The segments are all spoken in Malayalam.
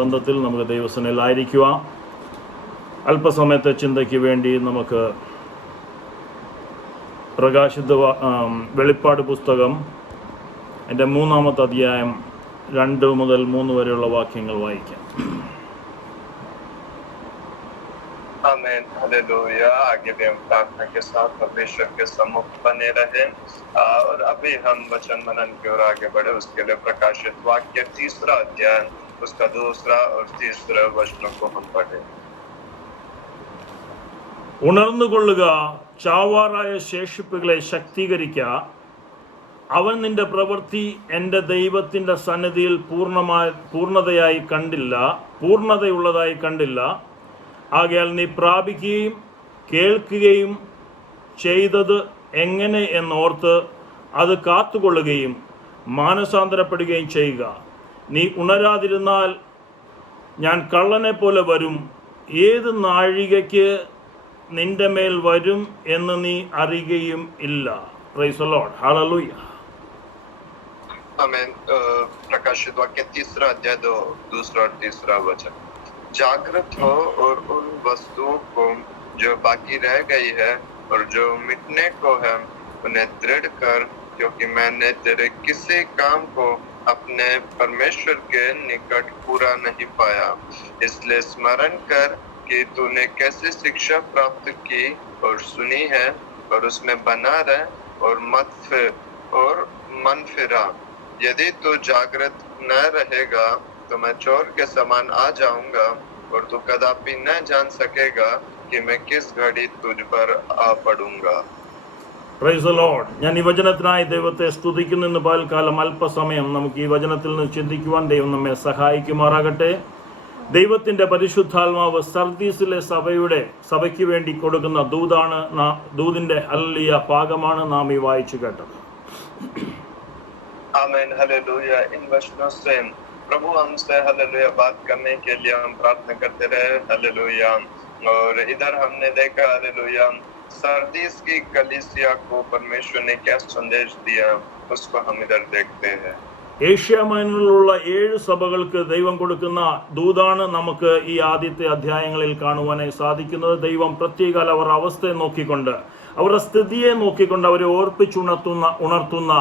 ബന്ധത്തിൽ നമുക്ക് ദൈവസന്നിധിയിലായിരിക്കുക. അല്പസമയത്തെ ചിന്തയ്ക്ക് വേണ്ടി നമുക്ക് വെളിപ്പാട് പുസ്തകം എൻ്റെ 3-ാമത്തെ അധ്യായം 2 മുതൽ 3 വരെയുള്ള വാക്യങ്ങൾ വായിക്കാം. आमेन, हालेलुया। आगे भी हम प्रार्थना के साथ परमेश्वर के सम्मुख बने रहे और अभी हम वचन मनन की ओर आगे बढ़े। उसके लिए प्रकाशित वाक्य 3रा अध्याय उसका 2रा और 3रा वचनों को हम पढ़े। ഉണർന്നുകൊള്ളുക, ചാവാറായ ശേഷിപ്പുകളെ ശക്തീകരിക്ക. അവൻ നിന്റെ പ്രവൃത്തി എൻ്റെ ദൈവത്തിൻ്റെ സന്നിധിയിൽ പൂർണ്ണതയുള്ളതായി കണ്ടില്ല. ആകയാൽ നീ പ്രാപിക്കുകയും കേൾക്കുകയും ചെയ്തത് എങ്ങനെ എന്നോർത്ത് അത് കാത്തുകൊള്ളുകയും മാനസാന്തരപ്പെടുകയും ചെയ്യുക. നീ ഉണരാതിരുന്നാൽ ഞാൻ കള്ളനെ പോലെ വരും. ഏത് നാഴികയ്ക്ക് നിന്റെ മേൽ വരും എന്ന് നീ അറിയുകയും ഇല്ല. Praise the Lord, hallelujah. आमेन। प्रकाशित वाक्य 3रा अध्याय 2रा और 3रा वचन। जागृत हो और उन वस्तुओं को जो बाकी रह गई है और जो मिटने को है उन्हें दृढ़ कर, क्योंकि मैंने तेरे किसी काम को अपने परमेश्वर के निकट पूरा नहीं पाया। इसलिए स्मरण कर कि तूने कैसी शिक्षा प्राप्त की और सुनी है, और उसमें बना रह और मन फिरा। यदि तू जागृत न रहेगा तो मैं चोर के समान आ जाऊंगा और तू कदापि न जान सकेगा कि मैं किस घड़ी तुझ पर आ पड़ूंगा। Praise the Lord. ഞാൻ ഈ വചനത്തിനായി ദൈവത്തെ സ്തുതിക്കുന്നു. ഇന്ന് പകൽക്കാലം അല്പസമയം നമുക്ക് ഈ വചനത്തിൽ നിന്ന് ചിന്തിക്കുവാൻ ദൈവം നമ്മെ സഹായിക്കുമാറാകട്ടെ. ദൈവത്തിൻ്റെ പരിശുദ്ധാത്മാവ് സർദീസിലെ സഭയ്ക്ക് വേണ്ടി കൊടുക്കുന്ന ദൂതിൻ്റെ ഹല്ലേലൂയ ഭാഗമാണ് നാം ഈ വായിച്ചു കേട്ടത്. आमेन, हालेलुया। इन वचनों से प्रभु हमसे हालेलुया बात करने के लिए हम प्रार्थना करते रहे, हालेलुया। और इधर हमने देखा हालेलुया सरदीस की कलीसिया को परमेश्वर ने क्या संदेश दिया, उसको हम इधर देखते हैं। ഏഷ്യ മൈനറിലുള്ള 7 സഭകൾക്ക് ദൈവം കൊടുക്കുന്ന ദൂതാണ് നമുക്ക് ഈ ആദ്യത്തെ അധ്യായങ്ങളിൽ കാണുവാനായി സാധിക്കുന്നത്. ദൈവം പ്രത്യേക അവരുടെ അവസ്ഥയെ നോക്കിക്കൊണ്ട്, അവരുടെ സ്ഥിതിയെ നോക്കിക്കൊണ്ട് അവരെ ഉണർത്തുന്ന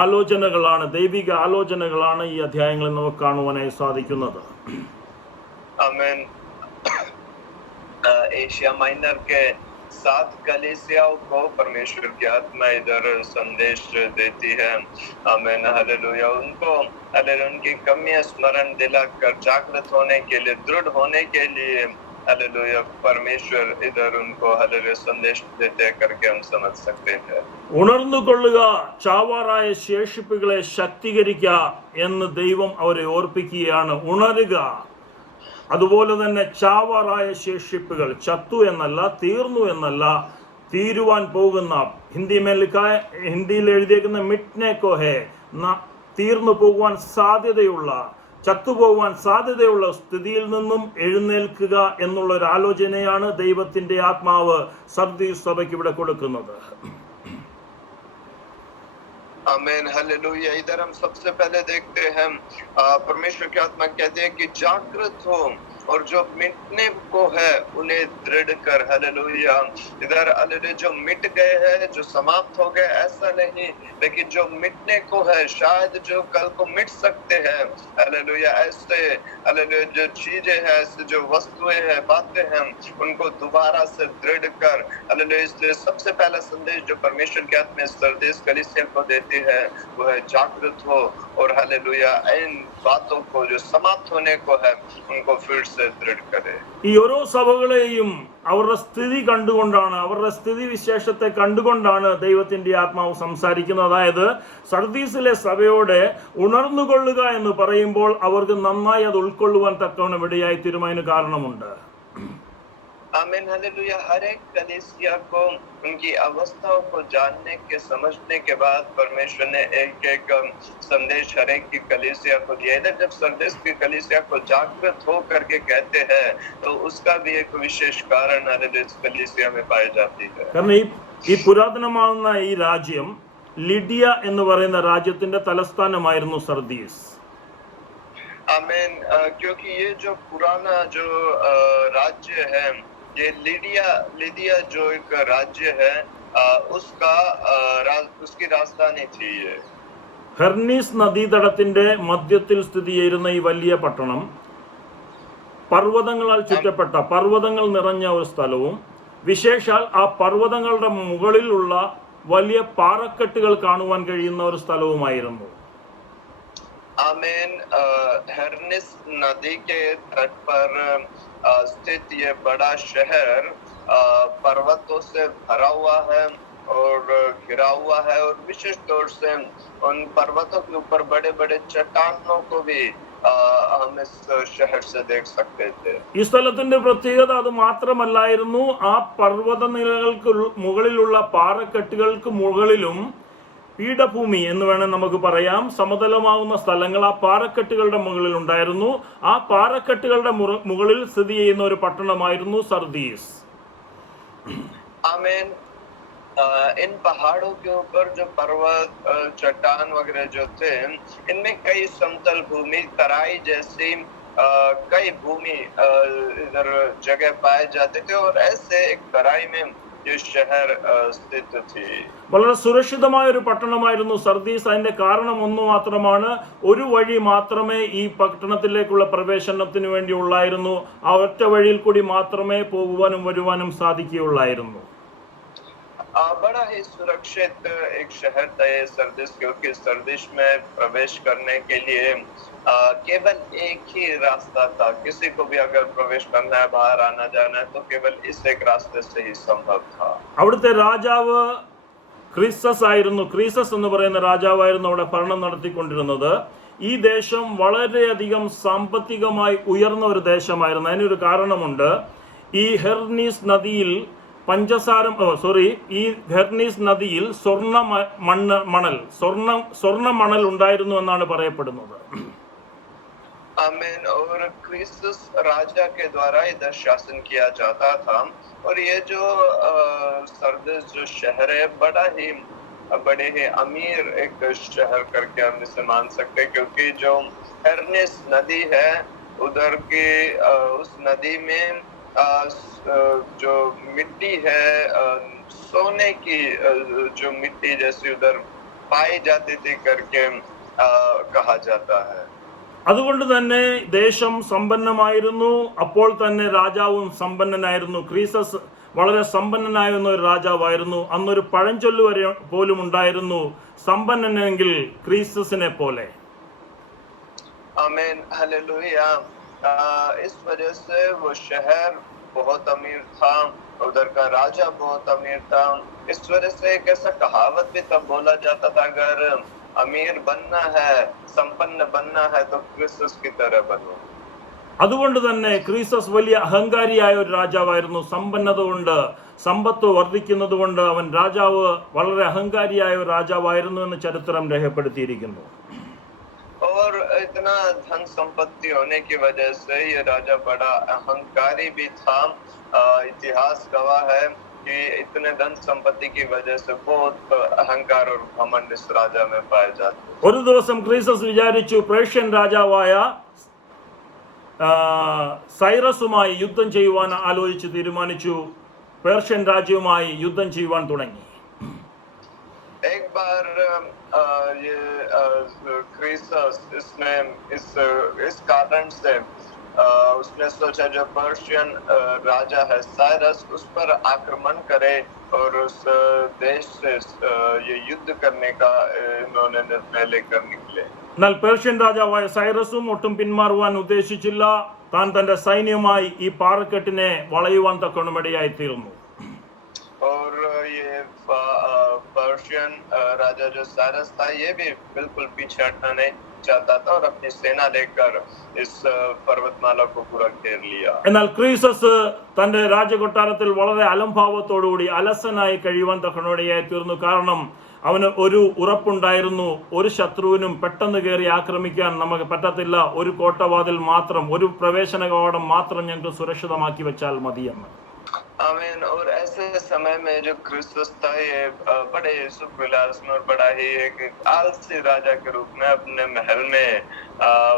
ആലോചനകളാണ്, ദൈവിക ആലോചനകളാണ് ഈ അധ്യായങ്ങളിൽ നമുക്ക് കാണുവാനായി സാധിക്കുന്നത്. आमेन। एशिया माइनर के 7 कलीसियाओं को परमेश्वर की आत्मा इधर संदेश देती है। आमेन, हालेलुया। उनको हालेलुया उनकी कमियां स्मरण दिलाकर जागृत होने के लिए, दृढ़ होने के लिए हालेलुया परमेश्वर इधर उनको हालेलुया संदेश देते करके हम समझ सकते हैं। ഉണർന്നുകൊള്ളുക, ചാവാറായ ശേഷിപ്പുകളെ ശക്തീകരിക്കുക എന്ന് ദൈവം അവരെ ഓർപ്പിക്കുകയാണ്. ഉണരുക. അതുപോലെ തന്നെ ചാവാറായ ശേഷിപ്പുകൾ, ചത്തു എന്നല്ല, തീർന്നു എന്നല്ല, തീരുവാൻ പോകുന്ന, ഹിന്ദിയിൽ എഴുതിയേക്കുന്ന മിട്നെ കോഹെ, തീർന്നു പോകുവാൻ സാധ്യതയുള്ള, ചത്തുപോകുവാൻ സാധ്യതയുള്ള സ്ഥിതിയിൽ നിന്നും എഴുന്നേൽക്കുക എന്നുള്ള ഒരു ആലോചനയാണ് ദൈവത്തിന്റെ ആത്മാവ് സർദീസ് സഭയ്ക്ക് ഇവിടെ കൊടുക്കുന്നത്. आमेन, हालेलुया। इधर हम सबसे पहले देखते हैं परमेश्वर की आत्मा कहते हैं कि जागृत हो और जो मिटने को है उन्हें दृढ़ कर। हालेलुया। इधर हालेलुया जो मिट गए हैं, जो समाप्त हो गए, ऐसा नहीं, लेकिन जो मिटने को है, शायद जो कल को मिट सकते हैं, हालेलुया, ऐसे हालेलुया जो चीजें हैं, ऐसे जो वस्तुएं हैं, बातें हैं, उनको दोबारा से दृढ़ कर। हालेलुया। इसलिए सबसे पहला संदेश जो परमेश्वर की आत्मा सरदीस कलीसिया को देती है वो है जागृत हो और हालेलुया इन बातों को जो समाप्त होने को है उनको फिर से दृढ़ करे। ഈ ഓരോ സഭകളെയും അവരുടെ സ്ഥിതി കണ്ടുകൊണ്ടാണ്, അവരുടെ സ്ഥിതി വിശേഷത്തെ കണ്ടുകൊണ്ടാണ് ദൈവത്തിന്റെ ആത്മാവ് സംസാരിക്കുന്നത്. അതായത് സർദീസിലെ സഭയോടെ ഉണർന്നുകൊള്ളുക എന്ന് പറയുമ്പോൾ അവർക്ക് നന്നായി അത് ഉൾക്കൊള്ളുവാൻ തക്കവണ്ണം ഇടയായി തീരുമാനത്തിന് കാരണമുണ്ട്. आमीन, हालेलुया। हर एक कलीसिया को उनकी अवस्थाओं को जानने के, समझने के बाद परमेश्वर ने एक एक संदेश हर एक की कलीसिया को दिया। इधर जब सरदीस की कलीसिया को जागृत हो करके कहते हैं तो उसका भी एक विशेष कारण हालेलुया इस कलीसिया में पाई जाती है। കാരണം ഈ പുരാതനമാകുന്ന ഈ രാജ്യം ലിഡിയ എന്ന് പറയുന്ന രാജ്യത്തിന്റെ തലസ്ഥാനമായിരുന്നു സർദീസ്. आमीन। क्योंकि ये जो पुराना जो राज्य है, ये लिडिया जो एक राज्य है, उसका उसकी राजधानी थी ये। ഹെർണീസ് നദീതടത്തിന്റെ മധ്യത്തിൽ സ്ഥിതി ചെയ്യുന്ന ഈ വലിയ പട്ടണം പർവ്വതങ്ങളാൽ ചുറ്റപ്പെട്ട, പർവ്വതങ്ങൾ നിറഞ്ഞ ഒരു സ്ഥലവും, വിശേഷാൽ ആ പർവ്വതങ്ങളുടെ മുകളിലുള്ള വലിയ പാറക്കെട്ടുകൾ കാണുവാൻ കഴിയുന്ന ഒരു സ്ഥലവുമായിരുന്നു. आमीन। हर्निस नदी के तट पर स्थित ये बड़ा शहर पर्वतों से भरा हुआ है और घिरा हुआ है, और विशेष तौर से उन पर्वतों के ऊपर बड़े बड़े चट्टानों को भी हम इस शहर से देख सकते थे। ഈ സ്ഥലത്തിന്റെ പ്രത്യേകത അത് മാത്രമല്ലായിരുന്നു, ആ പർവ്വതനിരകൾക്ക് മുകളിലുള്ള പാറക്കെട്ടുകൾക്ക് മുകളിലും പീഠഭൂമി എന്ന് വേണം നമുക്ക് പറയാം, സമതലമാവുന്ന സ്ഥലങ്ങൾ ആ പാറക്കെട്ടുകളുടെ മുകളിൽ ഉണ്ടായിരുന്നു. ആ പാറക്കെട്ടുകളുടെ മുകളിൽ സ്ഥിതി ചെയ്യുന്ന ഒരു പട്ടണമായിരുന്നു സർദീസ്. आमीन। इन पहाड़ों के ऊपर जो पर्वत चट्टान वगैरह जो थे, इनमें कई समतल भूमि, तराई जैसी कई भूमि इधर जगह पाए जाते थे, और ऐसे एक तराई में ये शहर स्थित थी। വളരെ സുരക്ഷിതമായ ഒരു പട്ടണമായിരുന്നു സർദീസ്. അതിന്റെ കാരണം ഒന്നു മാത്രമാണ്, ഒരു വഴി മാത്രമേ ഈ പട്ടണത്തിലേക്കുള്ള പ്രവേശനത്തിന് വേണ്ടി ഉള്ളായിരുന്നു. ആ ഒറ്റ വഴിയിൽ കൂടി മാത്രമേ പോകുവാനും വരുവാനും സാധിക്കുകയുള്ളായിരുന്നു. बड़ा ही सुरक्षित एक शहर था ये सरदिस, क्योंकि सरदिस में प्रवेश करने के लिए केवल एक ही रास्ता था। किसी को भी अगर प्रवेश करना है, बाहर आना जाना है, तो केवल इस एक रास्ते से ही संभव था। അവിടുത്തെ രാജാവ് ക്രീസസ് ആയിരുന്നു. ക്രീസസ് എന്ന് പറയുന്ന രാജാവായിരുന്നു അവിടെ ഭരണം നടത്തിക്കൊണ്ടിരുന്നത്. ഈ ദേശം വളരെയധികം സാമ്പത്തികമായി ഉയർന്ന ഒരു ദേശമായിരുന്നു. അതിനൊരു കാരണമുണ്ട്. ഈ ഹെർണീസ് നദിയിൽ ഈ ഹെർണീസ് നദിയിൽ സ്വർണ്ണ മണൽ ഉണ്ടായിരുന്നു എന്നാണ് പറയപ്പെടുന്നത്. आमीन। और क्रीसस राजा के द्वारा इधर शासन किया जाता था, और ये जो सरदिस जो शहर है, बड़े ही अमीर एक शहर करके हम इसे मान सकते हैं, क्योंकि जो हर्निस नदी है, उधर की उस नदी में जो मिट्टी है, सोने की जो मिट्टी जैसी उधर पाई जाती थी करके कहा जाता है। അതുകൊണ്ട് തന്നെ ദേശം സമ്പന്നമായിരുന്നു. അപ്പോൾ തന്നെ രാജാവും സമ്പന്നനായിരുന്നു. ക്രീസസ് വളരെ സമ്പന്നനായിരുന്ന ഒരു രാജാവായിരുന്നു. അന്നൊരു പഴഞ്ചൊല്ല് വരെ പോലും ഉണ്ടായിരുന്നു, സമ്പന്നനെങ്കിൽ ക്രീസസിനെ പോലെ. आमीन, हालेलुया। इस वजह से वो शहर बहुत अमीर था, उधर का राजा बहुत अमीर था। इस वजह से एक ऐसा कहावत भी तब बोला जाता था, अगर अमीर बनना है, संपन्न बनना है, तो क्रिसस की तरह बनो। അതുകൊണ്ട് തന്നെ ക്രീസസ് വലിയ അഹങ്കാരിയായ ഒരു രാജാവായിരുന്നു. സമ്പന്നത കൊണ്ട്, സമ്പത്ത് വർദ്ധിക്കുന്നത് കൊണ്ട് അവൻ രാജാവ് വളരെ അഹങ്കാരിയായ ഒരു രാജാവായിരുന്നു എന്ന് ചരിത്രം രേഖപ്പെടുത്തിയിരിക്കുന്നു. और इतना धन संपत्ति होने की वजह से ये राजा बड़ा अहंकारी भी था। इतिहास गवाह है कि इतने धन संपत्ति की वजह से बहुत अहंकार और घमंड इस राजा में पाए जाते। ഒരു ദിവസം ക്രീസസ് വിചാരിച്ചു, പേർഷ്യൻ രാജാവായ സൈറസുമായി യുദ്ധം ചെയ്യുവാൻ ആലോചിച്ച് തീരുമാനിച്ചു. പേർഷ്യൻ രാജ്യവുമായി യുദ്ധം ചെയ്യുവാൻ തുടങ്ങി. एक बार ये क्रीसस इसने इस कारण से उसने सोचा जो पर्शियन राजा है साइरस, उस पर आक्रमण करे और उस देश से ये युद्ध करने का इन्होंने निर्णय लेकर निकले। എന്നാൽ പേർഷ്യൻ രാജാവായ സൈറസും ഒട്ടും പിന്മാറുവാൻ ഉദ്ദേശിച്ചില്ല. താൻ തന്റെ സൈന്യമായി ഈ പാറക്കെട്ടിനെ വളയുവാൻ തക്കണമിടയായി തീർന്നു. और ये पर्शियन राजा जो साइरस था, ये भी बिल्कुल पीछे हटना नहीं चाहता था और अपनी सेना लेकर इस पर्वतमाला को पूरा घेर लिया। എന്നാൽ ക്രീസസ് തന്റെ രാജകൊട്ടാരത്തിൽ വളരെ അലംഭാവത്തോടുകൂടി അലസനായി കഴിയുവാൻ തക്കണമിടയായി തീർന്നു. കാരണം അവന് ഒരു ഉറപ്പുണ്ടായിരുന്നു, ഒരു ശത്രുവിനും പെട്ടെന്ന് കയറി ആക്രമിക്കാൻ നമുക്ക് പറ്റത്തില്ല. ഒരു കോട്ടവാതിൽ മാത്രം, ഒരു പ്രവേശന കവാടം മാത്രം ഞങ്ങൾക്ക് സുരക്ഷിതമാക്കി വെച്ചാൽ മതിയെന്ന്. आमीन। और ऐसे समय में जो क्रिस्टस था ये बड़े सुख विलास में और बड़ा ही एक आलसी राजा के रूप में अपने महल में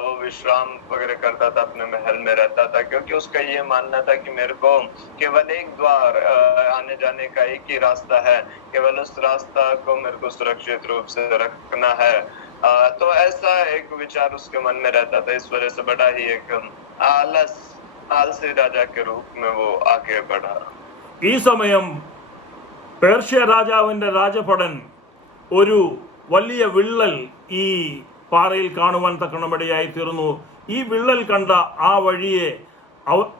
वो विश्राम वगैरह करता था, अपने महल में रहता था, क्योंकि उसका ये मानना था कि मेरे को केवल एक द्वार आने जाने का एक ही रास्ता है, केवल उस रास्ता को मेरे को सुरक्षित रूप से रखना है। तो ऐसा एक विचार उसके मन में रहता था, इस वजह से बड़ा ही एक आलसी राजा के रूप में वो आगे बढ़ा। ഈ സമയം പേർഷ്യ രാജാവിൻ്റെ രാജഭടൻ ഒരു വലിയ വിള്ളൽ ഈ പാറയിൽ കാണുവാൻ തക്കണമിടയായി തീർന്നു. ഈ വിള്ളൽ കണ്ട ആ വഴിയെ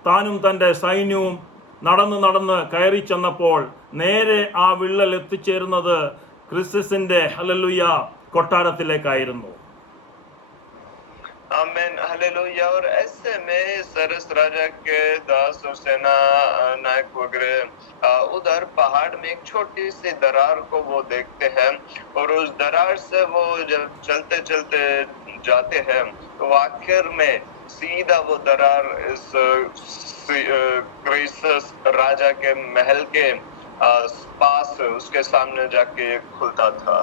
താനും തൻ്റെ സൈന്യവും നടന്ന് കയറി ചെന്നപ്പോൾ നേരെ ആ വിള്ളൽ എത്തിച്ചേരുന്നത് ക്രിസ്തുസിന്റെ ഹല്ലേലൂയ കൊട്ടാരത്തിലേക്കായിരുന്നു. आमीन, हालेलुया। और ऐसे में सरस राजा के दास और सेना नायक वगैरह उधर पहाड़ में एक छोटी सी दरार को वो देखते हैं, और उस दरार से वो जब चलते चलते जाते हैं तो आखिर में सीधा वो दरार इस क्रिस्टस राजा के महल के पास उसके सामने जाके खुलता था।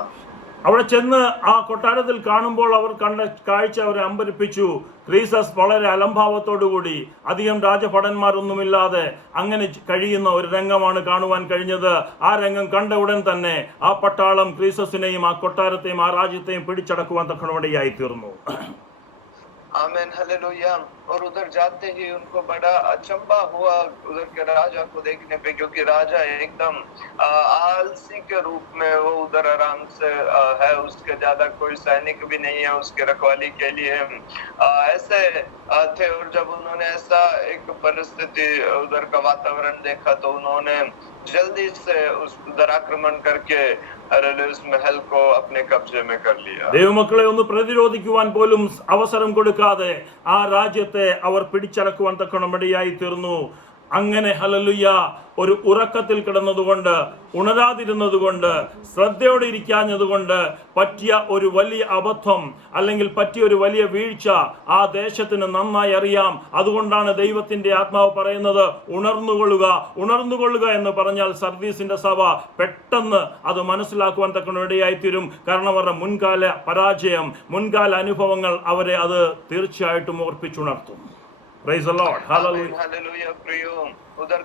അവിടെ ചെന്ന് ആ കൊട്ടാരത്തിൽ കാണുമ്പോൾ അവർ കണ്ട കാഴ്ച അവരെ അമ്പരിപ്പിച്ചു. ക്രീസസ് വളരെ അലംഭാവത്തോടുകൂടി അധികം രാജഭടന്മാരൊന്നുമില്ലാതെ അങ്ങനെ കഴിയുന്ന ഒരു രംഗമാണ് കാണുവാൻ കഴിഞ്ഞത്. ആ രംഗം കണ്ട ഉടൻ തന്നെ ആ പട്ടാളം ക്രീസസിനെയും ആ കൊട്ടാരത്തെയും ആ രാജ്യത്തെയും പിടിച്ചടക്കുവാൻ തക്കണമിടയായി തീർന്നു. आमीन, हालेलुया। और उधर जाते ही उनको बड़ा अचंबा हुआ उधर के राजा को देखने पे, क्योंकि राजा एकदम आलसी के रूप में वो उधर आराम से है, उसके ज्यादा कोई सैनिक भी नहीं है उसके रखवाली के लिए, ऐसे थे। और जब उन्होंने ऐसा एक परिस्थिति उधर का वातावरण देखा तो उन्होंने जल्दी से उस उधर आक्रमण करके उस महल को अपने कब्जे में कर लिया। ദൈവമക്കളെ ഒന്ന് പ്രതിരോധിക്കുവാൻ പോലും അവസരം കൊടുക്കാതെ ആ രാജ്യത്തെ അവർ പിടിച്ചടക്കുവാൻ തക്കണമിടയായി തീർന്നു. അങ്ങനെ ഹല്ലേലൂയ ഒരു ഉറക്കത്തിൽ കിടന്നതുകൊണ്ട്, ഉണരാതിരുന്നതുകൊണ്ട്, ശ്രദ്ധയോടെ ഇരിക്കാഞ്ഞതുകൊണ്ട് പറ്റിയ ഒരു വലിയ അബദ്ധം അല്ലെങ്കിൽ പറ്റിയ ഒരു വലിയ വീഴ്ച ആ ദേശത്തിന് നന്നായി അറിയാം. അതുകൊണ്ടാണ് ദൈവത്തിന്റെ ആത്മാവ് പറയുന്നത് ഉണർന്നുകൊള്ളുക എന്ന് പറഞ്ഞാൽ സർദീസിന്റെ സഭ പെട്ടെന്ന് അത് മനസ്സിലാക്കുവാൻ തക്കണിടയായി തീരും. കാരണം അവരുടെ മുൻകാല പരാജയം, മുൻകാല അനുഭവങ്ങൾ അവരെ അത് തീർച്ചയായിട്ടും ഓർപ്പിച്ചുണർത്തും. Praise the Lord. Hallelujah. Hallelujah. प्रियो उधर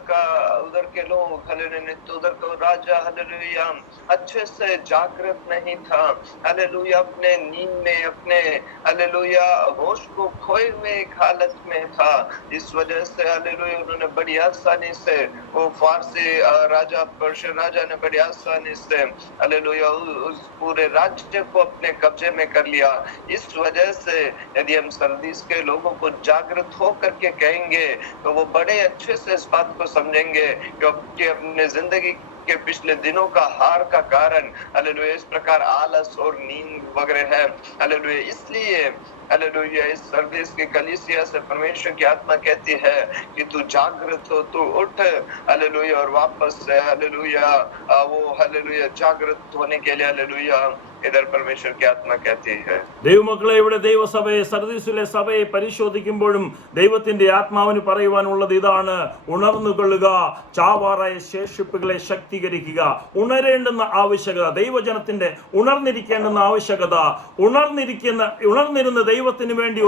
के लोग हालेलुया, उधर का राजा हालेलुया अच्छे से जागृत नहीं था, हालेलुया अपने नींद में अपने हालेलुया होश को खोए हुए एक हालत में था। इस वजह से हालेलुया उन्होंने बड़ी आसानी से वो फारसी राजा पर्शियन राजा ने बड़ी आसानी से हालेलुया उस पूरे राज्य को अपने कब्जे में कर लिया। इस वजह से यदि हम सरदीस के लोगों को जागृत होकर के कहेंगे तो वो बड़े अच्छे से इस बात को समझेंगे कि अपने जिंदगी के पिछले दिनों का हार का कारण हालेलुया इस प्रकार आलस और नींद वगैरह है। हालेलुया इसलिए हालेलुया इस सरदीस की कलीसिया से परमेश्वर की आत्मा कहती है कि तू जागृत हो, तू उठ हालेलुया और वापस से हालेलुया वो हालेलुया जागृत होने के लिए हालेलुया इधर परमेश्वर की आत्मा कहती है. ദൈവമക്കളെ, ഇവിടെ ദൈവസഭയെ സർദീസിലെ സഭയെ പരിശോധിക്കുമ്പോഴും ദൈവത്തിന്റെ ആത്മാവിന് പറയുവാനുള്ളത് ഇതാണ്: ഉണർന്നുകൊള്ളുക, ചാവാറായ ശേഷിപ്പുകളെ ശക്തീകരിക്കുക. ഉണരേണ്ടുന്ന ആവശ്യകത, ദൈവജനത്തിന്റെ ഉണർന്നിരിക്കേണ്ടുന്ന ആവശ്യകത, ഉണർന്നിരുന്ന ദൈവത്തിന് വേണ്ടി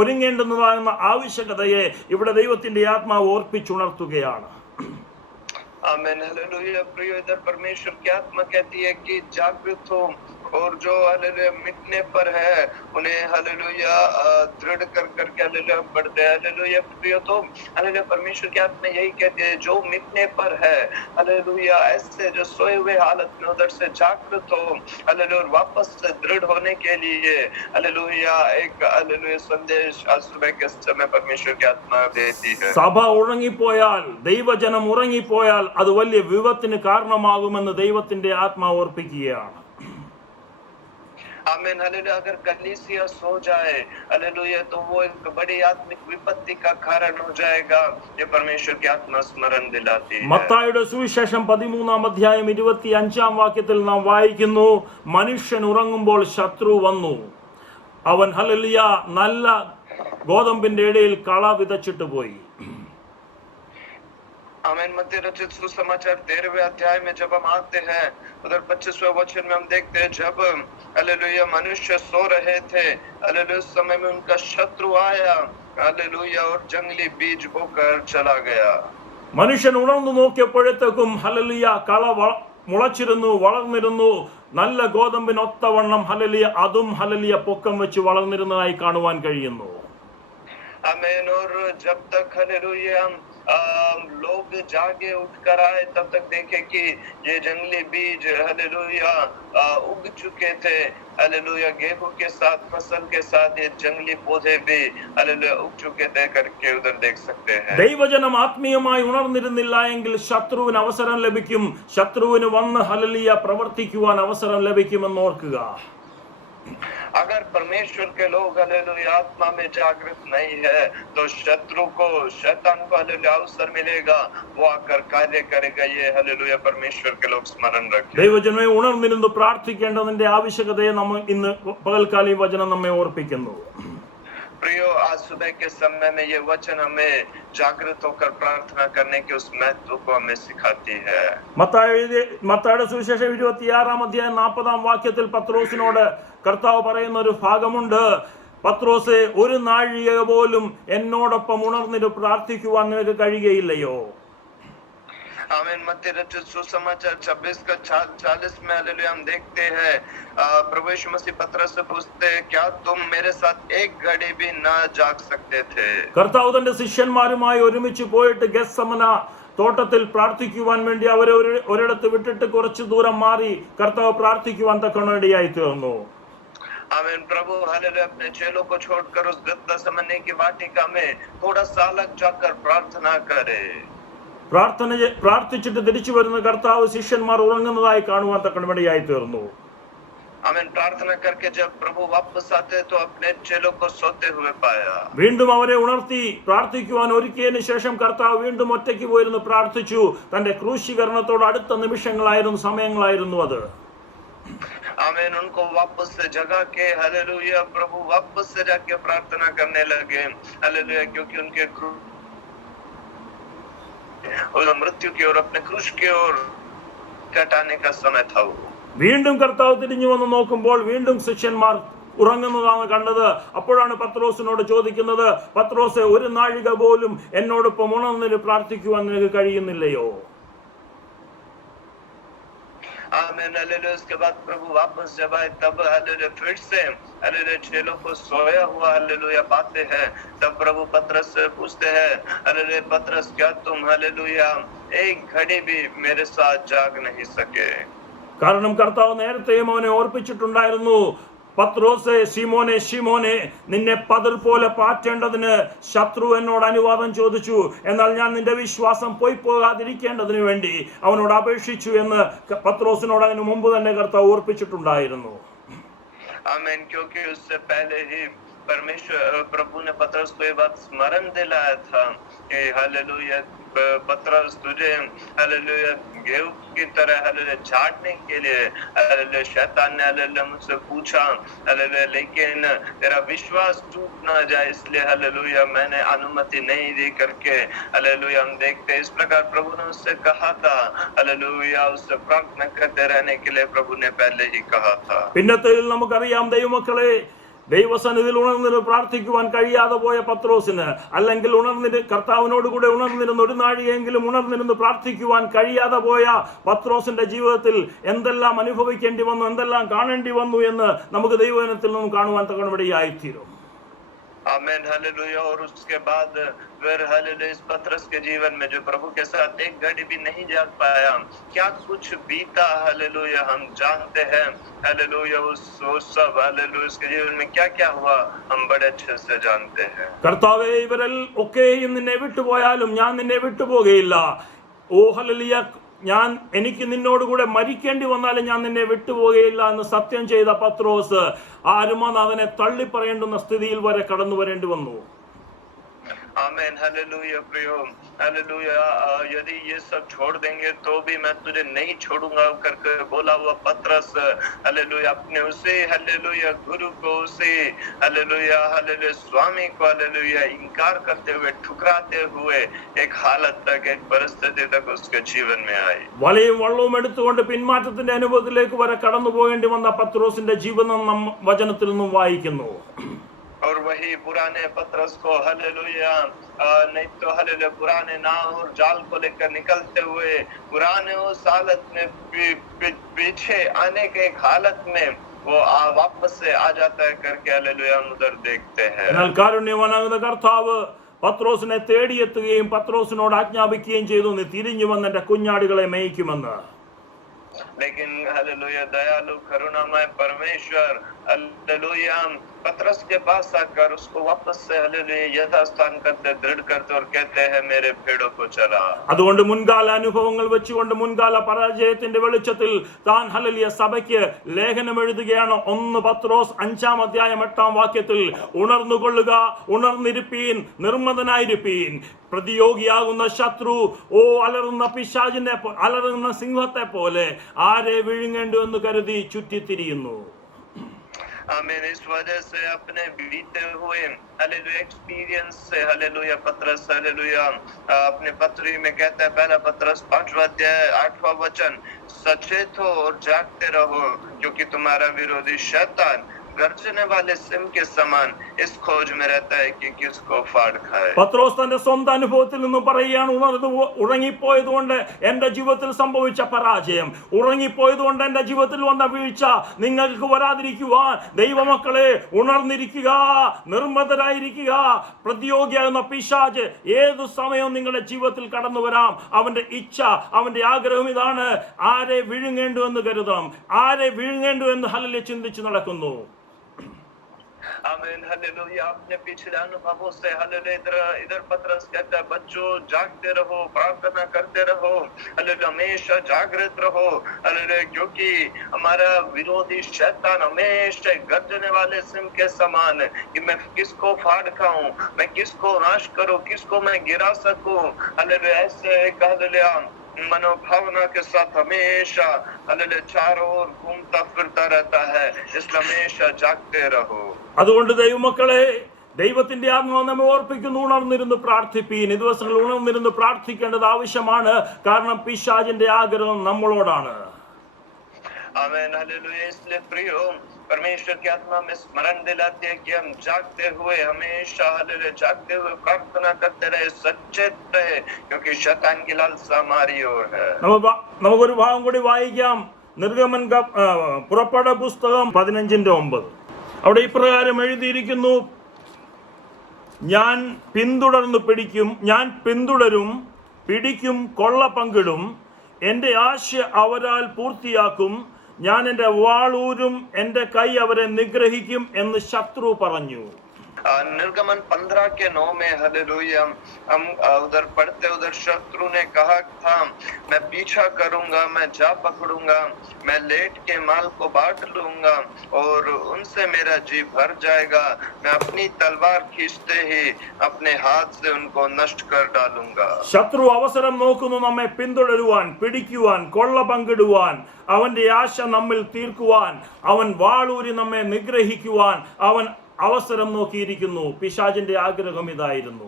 ഒരുങ്ങേണ്ടുന്നതാകുന്ന ആവശ്യകതയെ ഇവിടെ ദൈവത്തിന്റെ ആത്മാവ് ഓർപ്പിച്ചുണർത്തുകയാണ്. आमीन, हालेलुया। प्रिय इधर परमेश्वर की आत्मा कहती है कि जागृत हो, और जो हालेलुया मिटने पर है उन्हें हालेलुया दृढ़ कर करके हालेलुया बढ़ते हैं। हालेलुया प्रिय, तो हालेलुया परमेश्वर की आत्मा यही कहती है जो मिटने पर है हालेलुया ऐसे जो सोए हुए हालत में उधर से जागृत हो हालेलुया और वापस से दृढ़ होने के लिए हालेलुया एक हालेलुया संदेश आज सुबह के समय परमेश्वर की आत्मा देती है. സഭ ഉറങ്ങിപ്പോയാൽ, ദൈവജനം ഉറങ്ങിപ്പോയാൽ അത് വലിയ വിപത്തിന് കാരണമാകുമെന്ന് ദൈവത്തിന്റെ ആത്മാവ് ഓർപ്പിക്കുകയാണ്. आमीन, हालेलुया। अगर कलीसिया सो जाए हालेलुया तो वो एक बड़ी आत्मिक विपत्ति का कारण हो जाएगा, ये परमेश्वर की आत्मा स्मरण दिलाती है. മത്തായിയുടെ സുവിശേഷം 13-ാം അധ്യായം 25-ാം വാക്യത്തിൽ നാം വായിക്കുന്നു: മനുഷ്യൻ ഉറങ്ങുമ്പോൾ ശത്രു വന്നു, അവൻ ഹല്ലേലൂയ നല്ല ഗോതമ്പിന്റെ ഇടയിൽ കള വിതച്ചിട്ട് പോയി. आमीन। मत्ती रचित सुसमाचार 13वें अध्याय में जब हम आते हैं, उधर 25वें वचन में हम देखते हैं, जब हालेलुया मनुष्य सो रहे थे, हालेलुया उस समय में उनका शत्रु आया, हालेलुया, और जंगली बीज बोकर चला गया। മനുഷ്യൻ ഉണർന്നു നോക്കിയപ്പോഴത്തേക്കും ഹല്ലേലൂയ കള മുളച്ചിരുന്നു, വളർന്നിരുന്നു. നല്ല ഗോതമ്പിനൊത്തവണ്ണം ഹല്ലേലൂയ അതും ഹല്ലേലൂയ പൊക്കം വെച്ച് വളർന്നിരുന്നതായി കാണുവാൻ കഴിയുന്നു. आमीन। और जब तक हालेलुया लोग जागे उठकर आए, तब तक देखे कि ये जंगली बीज हालेलुया उग चुके थे। हालेलुया गेहूं के साथ, फसल के साथ ये जंगली पौधे भी हालेलुया उग चुके थे करके उधर देख सकते हैं। ദൈവജനം ആത്മീയമായി ഉണർന്നിരുന്നില്ല എങ്കിൽ ശത്രുവിന് അവസരം ലഭിക്കും. ശത്രുവിന് വന്ന് ഹല്ലേലൂയ പ്രവർത്തിക്കുവാൻ അവസരം ലഭിക്കുമെന്ന് ഓർക്കുക. अगर परमेश्वर के लोग हालेलुया आत्मा में जागृत नहीं है, तो शत्रु को, शैतान को हालेलुया अवसर मिलेगा, वो आकर कार्य करेगा। ये हालेलुया परमेश्वर के लोग स्मरण रखें। ദൈവജനമേ, ഉണർന്നിരുന്ന് പ്രാർത്ഥിക്കേണ്ടതിന്റെ ആവശ്യകതയെ നമ്മൾ ഇന്ന് പകൽക്കാലം ഈ വചനം നമ്മെ ഓർപ്പിക്കുന്നു. प्रियो, आज सुबह के समय में ये वचन हमें जागृत होकर प्रार्थना करने के उस महत्व को हमें सिखाती है। മത്തായിയുടെ സുവിശേഷം 26-ാം അധ്യായം 40-ാം വാക്യത്തിൽ പത്രോസിനോട് കർത്താവ് പറയുന്ന ഒരു ഭാഗമുണ്ട്. പത്രോസേ, ഒരു നാഴിക പോലും എന്നോടൊപ്പം ഉണർന്നിട്ട് പ്രാർത്ഥിക്കുവാൻ നിനക്ക് കഴിയുകയില്ലയോ? आमीन। मत्ती रचित सुसमाचार 26 का 40 में हालेलुया हम देखते हैं, प्रभु यीशु मसीह पतरस से पूछते हैं, क्या तुम मेरे साथ एक घड़ी भी न जाग सकते थे? കർത്താവ് തന്റെ ശിഷ്യന്മാരുമായി ഒരുമിച്ച് പോയിട്ട് ഗെത്സമന തോട്ടത്തിൽ പ്രാർത്ഥിക്കുവാൻ വേണ്ടി അവരെ ഒരിടത്ത് വിട്ടിട്ട് കുറച്ചു ദൂരം മാറി കർത്താവ് പ്രാർത്ഥിക്കുവാൻ തക്കണയിടയായി തീർന്നു. आमीन। प्रभु हालेलुया अपने चेलों को छोड़कर उस गत्समने की वाटिका में थोड़ा सा अलग जाकर प्रार्थना करे। പ്രാർത്ഥിച്ചിട്ട് തിരിച്ചു വരുന്ന കർത്താവ് ശിഷ്യന്മാർ ഉറങ്ങുന്നതായി കാണുവാൻ തക്കണയിടയായി തീർന്നു. आमीन। प्रार्थना करके जब प्रभु वापस आते तो अपने चेलों को सोते हुए पाया। വീണ്ടും അവരെ ഉണർത്തി പ്രാർത്ഥിക്കുവാൻ ഒരുക്കിയതിനു ശേഷം കർത്താവ് വീണ്ടും ഒറ്റയ്ക്ക് പോയിരുന്നു പ്രാർത്ഥിച്ചു. തന്റെ ക്രൂശീകരണത്തോട് അടുത്ത നിമിഷങ്ങളായിരുന്നു, സമയങ്ങളായിരുന്നു അത്. आमीन। उनको वापस से जगा के हालेलुया प्रभु वापस से जाके प्रार्थना करने लगे। हालेलुया, क्योंकि उनके मृत्यु की ओर, अपने क्रूस की ओर कटाने का समय था वो। വീണ്ടും കർത്താവ് തിരിഞ്ഞു വന്ന് നോക്കുമ്പോൾ വീണ്ടും ശിഷ്യന്മാർ ഉറങ്ങുന്നതാണ് കണ്ടത്. അപ്പോഴാണ് പത്രോസിനോട് ചോദിക്കുന്നത്, പത്രോസെ, ഒരു നാഴിക പോലും എന്നോടൊപ്പം ഉണർന്നിട്ട് പ്രാർത്ഥിക്കുവാൻ നിനക്ക് കഴിയുന്നില്ലയോ? आमीन। हालेलुया। उसके बाद प्रभु वापस जब आए, तब हालेलुया फिर से हालेलुया चेलों को सोया हुआ हालेलुया पाते हैं। तब प्रभु पतरस से पूछते हैं, हालेलुया पतरस, क्या तुम हालेलुया एक घड़ी भी मेरे साथ जाग नहीं सके? കാരണം കർത്താവ് നേരത്തെയും അവനെ ഓർപ്പിച്ചിട്ടുണ്ടായിരുന്നു, പത്രോസെ, ശിമോനെ, ശിമോനെ, നിന്നെ പതിർ പോലെ പാറ്റേണ്ടതിന് ശത്രു എന്നോട് അനുവാദം ചോദിച്ചു, എന്നാൽ ഞാൻ നിന്റെ വിശ്വാസം പോയി പോകാതിരിക്കേണ്ടതിന് വേണ്ടി അവനോട് അപേക്ഷിച്ചു എന്ന് പത്രോസിനോട് അതിനു മുമ്പ് തന്നെ കർത്താവ് ഓർപ്പിച്ചിട്ടുണ്ടായിരുന്നു. आमीन। क्योंकि उससे पहले ही परमेश्वर प्रभु ने पतरस को ये बात स्मरण दिलाया था कि हालेलुया पतरस, तुझे हालेलुया गेहूं की तरह हालेलुया छाटने के लिए हालेलुया शैतान ने हालेलुया मुझसे पूछा, हालेलुया, लेकिन तेरा विश्वास टूट ना जाए इसलिए हालेलुया मैंने अनुमति नहीं दी करके हालेलुया हम देखते हैं। इस प्रकार प्रभु ने उससे कहा था, हालेलुया उससे प्रार्थना करते रहने के लिए प्रभु ने पहले ही कहा था। പിന്നത്തേതിൽ നമുക്കറിയാം, ദൈവമക്കളെ, ദൈവസന്നിധിയിൽ ഉണർന്നിട്ട് പ്രാർത്ഥിക്കുവാൻ കഴിയാതെ പോയ പത്രോസിന്, അല്ലെങ്കിൽ കർത്താവിനോട് കൂടെ ഉണർന്നിരുന്ന ഒരു നാഴികയെങ്കിലും ഉണർന്നിരുന്ന് പ്രാർത്ഥിക്കുവാൻ കഴിയാതെ പോയ പത്രോസിന്റെ ജീവിതത്തിൽ എന്തെല്ലാം അനുഭവിക്കേണ്ടി വന്നു, എന്തെല്ലാം കാണേണ്ടി വന്നു എന്ന് നമുക്ക് ദൈവവചനത്തിൽ നിന്നും കാണുവാൻ തക്കണമിടയായിത്തീരും. आमीन। हालेलुया। और उसके बाद फिर हालेलुया इस पतरस के जीवन में जो प्रभु के साथ एक घड़ी भी नहीं जाग पाया, क्या कुछ बीता हालेलुया हम जानते हैं। हालेलुया उस सब हालेलुया उसके जीवन में क्या क्या हुआ हम बड़े अच्छे से जानते हैं। കർത്താവേ, ഇവരിൽ ഒക്കെയും നിന്നെ വിട്ടുപോയാലും ഞാൻ നിന്നെ വിട്ടുപോകുകയില്ല. ഓ ഹല്ലേലൂയ, എനിക്ക് നിന്നോടുകൂടെ മരിക്കേണ്ടി വന്നാലും ഞാൻ നിന്നെ വിട്ടുപോകുകയില്ല എന്ന് സത്യം ചെയ്ത പത്രോസ് ആരുമാനാഥനെ തള്ളിപ്പറയേണ്ടുന്ന സ്ഥിതിയിൽ വരെ കടന്നു വരേണ്ടി വന്നു. आमेन हालेलुया प्रियो हालेलुया यदि ये सब छोड़ देंगे तो भी मैं तुझे नहीं छोड़ूंगा करके बोला हुआ पतरस हालेलुया अपने उसे हालेलुया गुरु को उसे हालेलुया हालेलुया स्वामी को हालेलुया इनकार करते हुए ठुकराते हुए एक हालत तक एक परिस्थिति तक उसके जीवन में आई വലയും വള്ളവും എടുത്തുകൊണ്ട് പിന്മാറ്റത്തിന്റെ അനുഭവത്തിലേക്ക് വരെ കടന്നു പോകേണ്ടി വന്ന പത്രോസിന്റെ ജീവിതം നാം വചനത്തിൽ നിന്നും വായിക്കുന്നു. और वही पुराने पतरस को हालेलुया नहीं तो हालेलुया पुराने नाव और जाल को लेकर निकलते हुए पुराने उस हालत में पीछे आने के एक हालत में वो वापस से आ जाता है करके हालेलुया हम उधर देखते हैं. എന്നാൽ കാരുണ്യവാനാകുന്ന കർത്താവ് പത്രോസിനെ തേടിയെത്തുകയും പത്രോസിനോട് ആജ്ഞാപിക്കുകയും ചെയ്തു, നീ തിരിഞ്ഞു വന്ന് എന്റെ കുഞ്ഞാടുകളെ മേയ്ക്കുമെന്ന്. लेकिन हालेलुया दयालु करुणामय परमेश्वर हालेलुया पतरस के पास आकर उसको वापस से हालेलुया यथास्थान करते दृढ़ करते और कहते हैं मेरे भेड़ों को चरा. അതുകൊണ്ട് മുൻകാല അനുഭവങ്ങൾ വെച്ചുകൊണ്ട് മുൻകാല പരാജയത്തിന്റെ വെളിച്ചത്തിൽ താൻ ഹല്ലേലൂയ സഭയ്ക്ക് ലേഖനം എഴുതുകയാണ്. 1 പത്രോസ് 5-ാം അധ്യായം 8-ാം വാക്യത്തിൽ, ഉണർന്നുകൊള്ളുക, ഉണർന്നിരിപ്പീൻ, നിർമ്മതനായിരിപ്പീൻ. പ്രതിയോഗിയാകുന്ന ശത്രു അലറുന്ന പിശാചിനെ അലറുന്ന സിംഹത്തെ പോലെ ആരെ വിഴുങ്ങേണ്ടു എന്ന് കരുതി ചുറ്റിത്തിരിയുന്നു. आमीन. इस वजह से अपने बीते हुए हालेलुया एक्सपीरियंस से हालेलुया पतरस हालेलुया अपने पत्री में कहता है, पहला पतरस 5वां अध्याय 8वां वचन, सचेत हो और जागते रहो क्योंकि तुम्हारा विरोधी शैतान गर्जने वाले सिंह के समान इस खोज में रहता है कि किसको फाड़ खाए. പത്രോസ് തന്റെ സ്വന്തം അനുഭവത്തിൽ നിന്നും പറയുകയാണ്, ഉറങ്ങിപ്പോയതുകൊണ്ട് എന്റെ ജീവിതത്തിൽ സംഭവിച്ച പരാജയം, ഉറങ്ങിപ്പോയതുകൊണ്ട് എന്റെ ജീവിതത്തിൽ വന്ന വീഴ്ച നിങ്ങൾക്ക് വരാതിരിക്കുവാൻ ദൈവമക്കളെ ഉണർന്നിരിക്കുക, നിർമ്മതരായിരിക്കുക. പ്രതിയോഗിയാകുന്ന പിശാച് ഏതു സമയവും നിങ്ങളുടെ ജീവിതത്തിൽ കടന്നു വരാം. അവന്റെ ഇച്ഛ, അവന്റെ ആഗ്രഹം ഇതാണ്, ആരെ വിഴുങ്ങേണ്ടു എന്ന് കരുതണം, ആരെ വിഴുങ്ങേണ്ടു എന്ന് ഹല്ലേലൂയ ചിന്തിച്ച് നടക്കുന്നു. आमीन हालेलुया. अपने पिछले अनुभवों से हालेलुया इधर पतरस कहता है, बच्चों जागते रहो, प्रार्थना करते रहो, हालेलुया हमेशा जागृत रहो हालेलुया क्योंकि हमारा विरोधी शैतान हमेशा गर्जने वाले सिंह के समान है कि मैं किसको फाड़ खाऊं, मैं किसको नाश करूं, किसको मैं गिरा सकूं. हालेलुया ऐसे हालेलुया मनोभावना के साथ हमेशा हालेलुया चारों ओर घूमता फिरता रहता है. इसलिए हमेशा जागते रहो. അതുകൊണ്ട് ദൈവമക്കളെ, ദൈവത്തിന്റെ ആത്മാവ് നമ്മെ ഓർപ്പിക്കുന്നു, ഉണർന്നിരുന്ന് പ്രാർത്ഥിപ്പീൻ. ഈ ദിവസങ്ങളിൽ ഉണർന്നിരുന്ന് പ്രാർത്ഥിക്കേണ്ടത് ആവശ്യമാണ്. കാരണം പിശാചിന്റെ ആഗ്രഹം നമ്മളോടാണ്. आमीन हालेलुया. इसलिए प्रियो परमेश्वर की आत्मा में स्मरण दिलाती है कि हम जागते हुए हमेशा हालेलुया जागते हुए प्रार्थना करते रहे, सचेत रहे क्योंकि शैतान की लालसा हमारी ओर है. നമുക്കൊരു ഭാഗം കൂടി വായിക്കാം. നിർഗമൻ പുറപ്പാട് പുസ്തകം 15:9. അവിടെ ഇപ്രകാരം എഴുതിയിരിക്കുന്നു, ഞാൻ പിന്തുടരും, പിടിക്കും, കൊള്ള പങ്കിടും, എൻ്റെ ആശ അവരാൽ പൂർത്തിയാക്കും, ഞാൻ എൻ്റെ വാളൂരും, എൻ്റെ കൈ അവരെ നിഗ്രഹിക്കും എന്ന് ശത്രു പറഞ്ഞു. निर्गमन 15:9 में हालेलुया हम उधर पढ़ते उधर शत्रु ने कहा था, मैं पीछा करूंगा, मैं जा पकड़ूंगा, मैं लेट के माल को बांट लूंगा और उनसे मेरा जी भर जाएगा. मैं अपनी तलवार खींचते ही अपने हाथ से उनको नष्ट कर डालूंगा. ശത്രു അവസരം നോക്കുന്നു നമ്മെ പിന്തുടരുവാൻ, പിടിക്കുവാൻ, കൊള്ള പങ്കിടുവാൻ, അവന്റെ ആശ നമ്മിൽ തീർക്കുവാൻ, അവൻ വാളൂരി നമ്മെ നിഗ്രഹിക്കുവാൻ അവൻ അവസരം നോക്കിയിരിക്കുന്നു. പിശാചിന്റെ ആഗ്രഹം ഇതായിരുന്നു.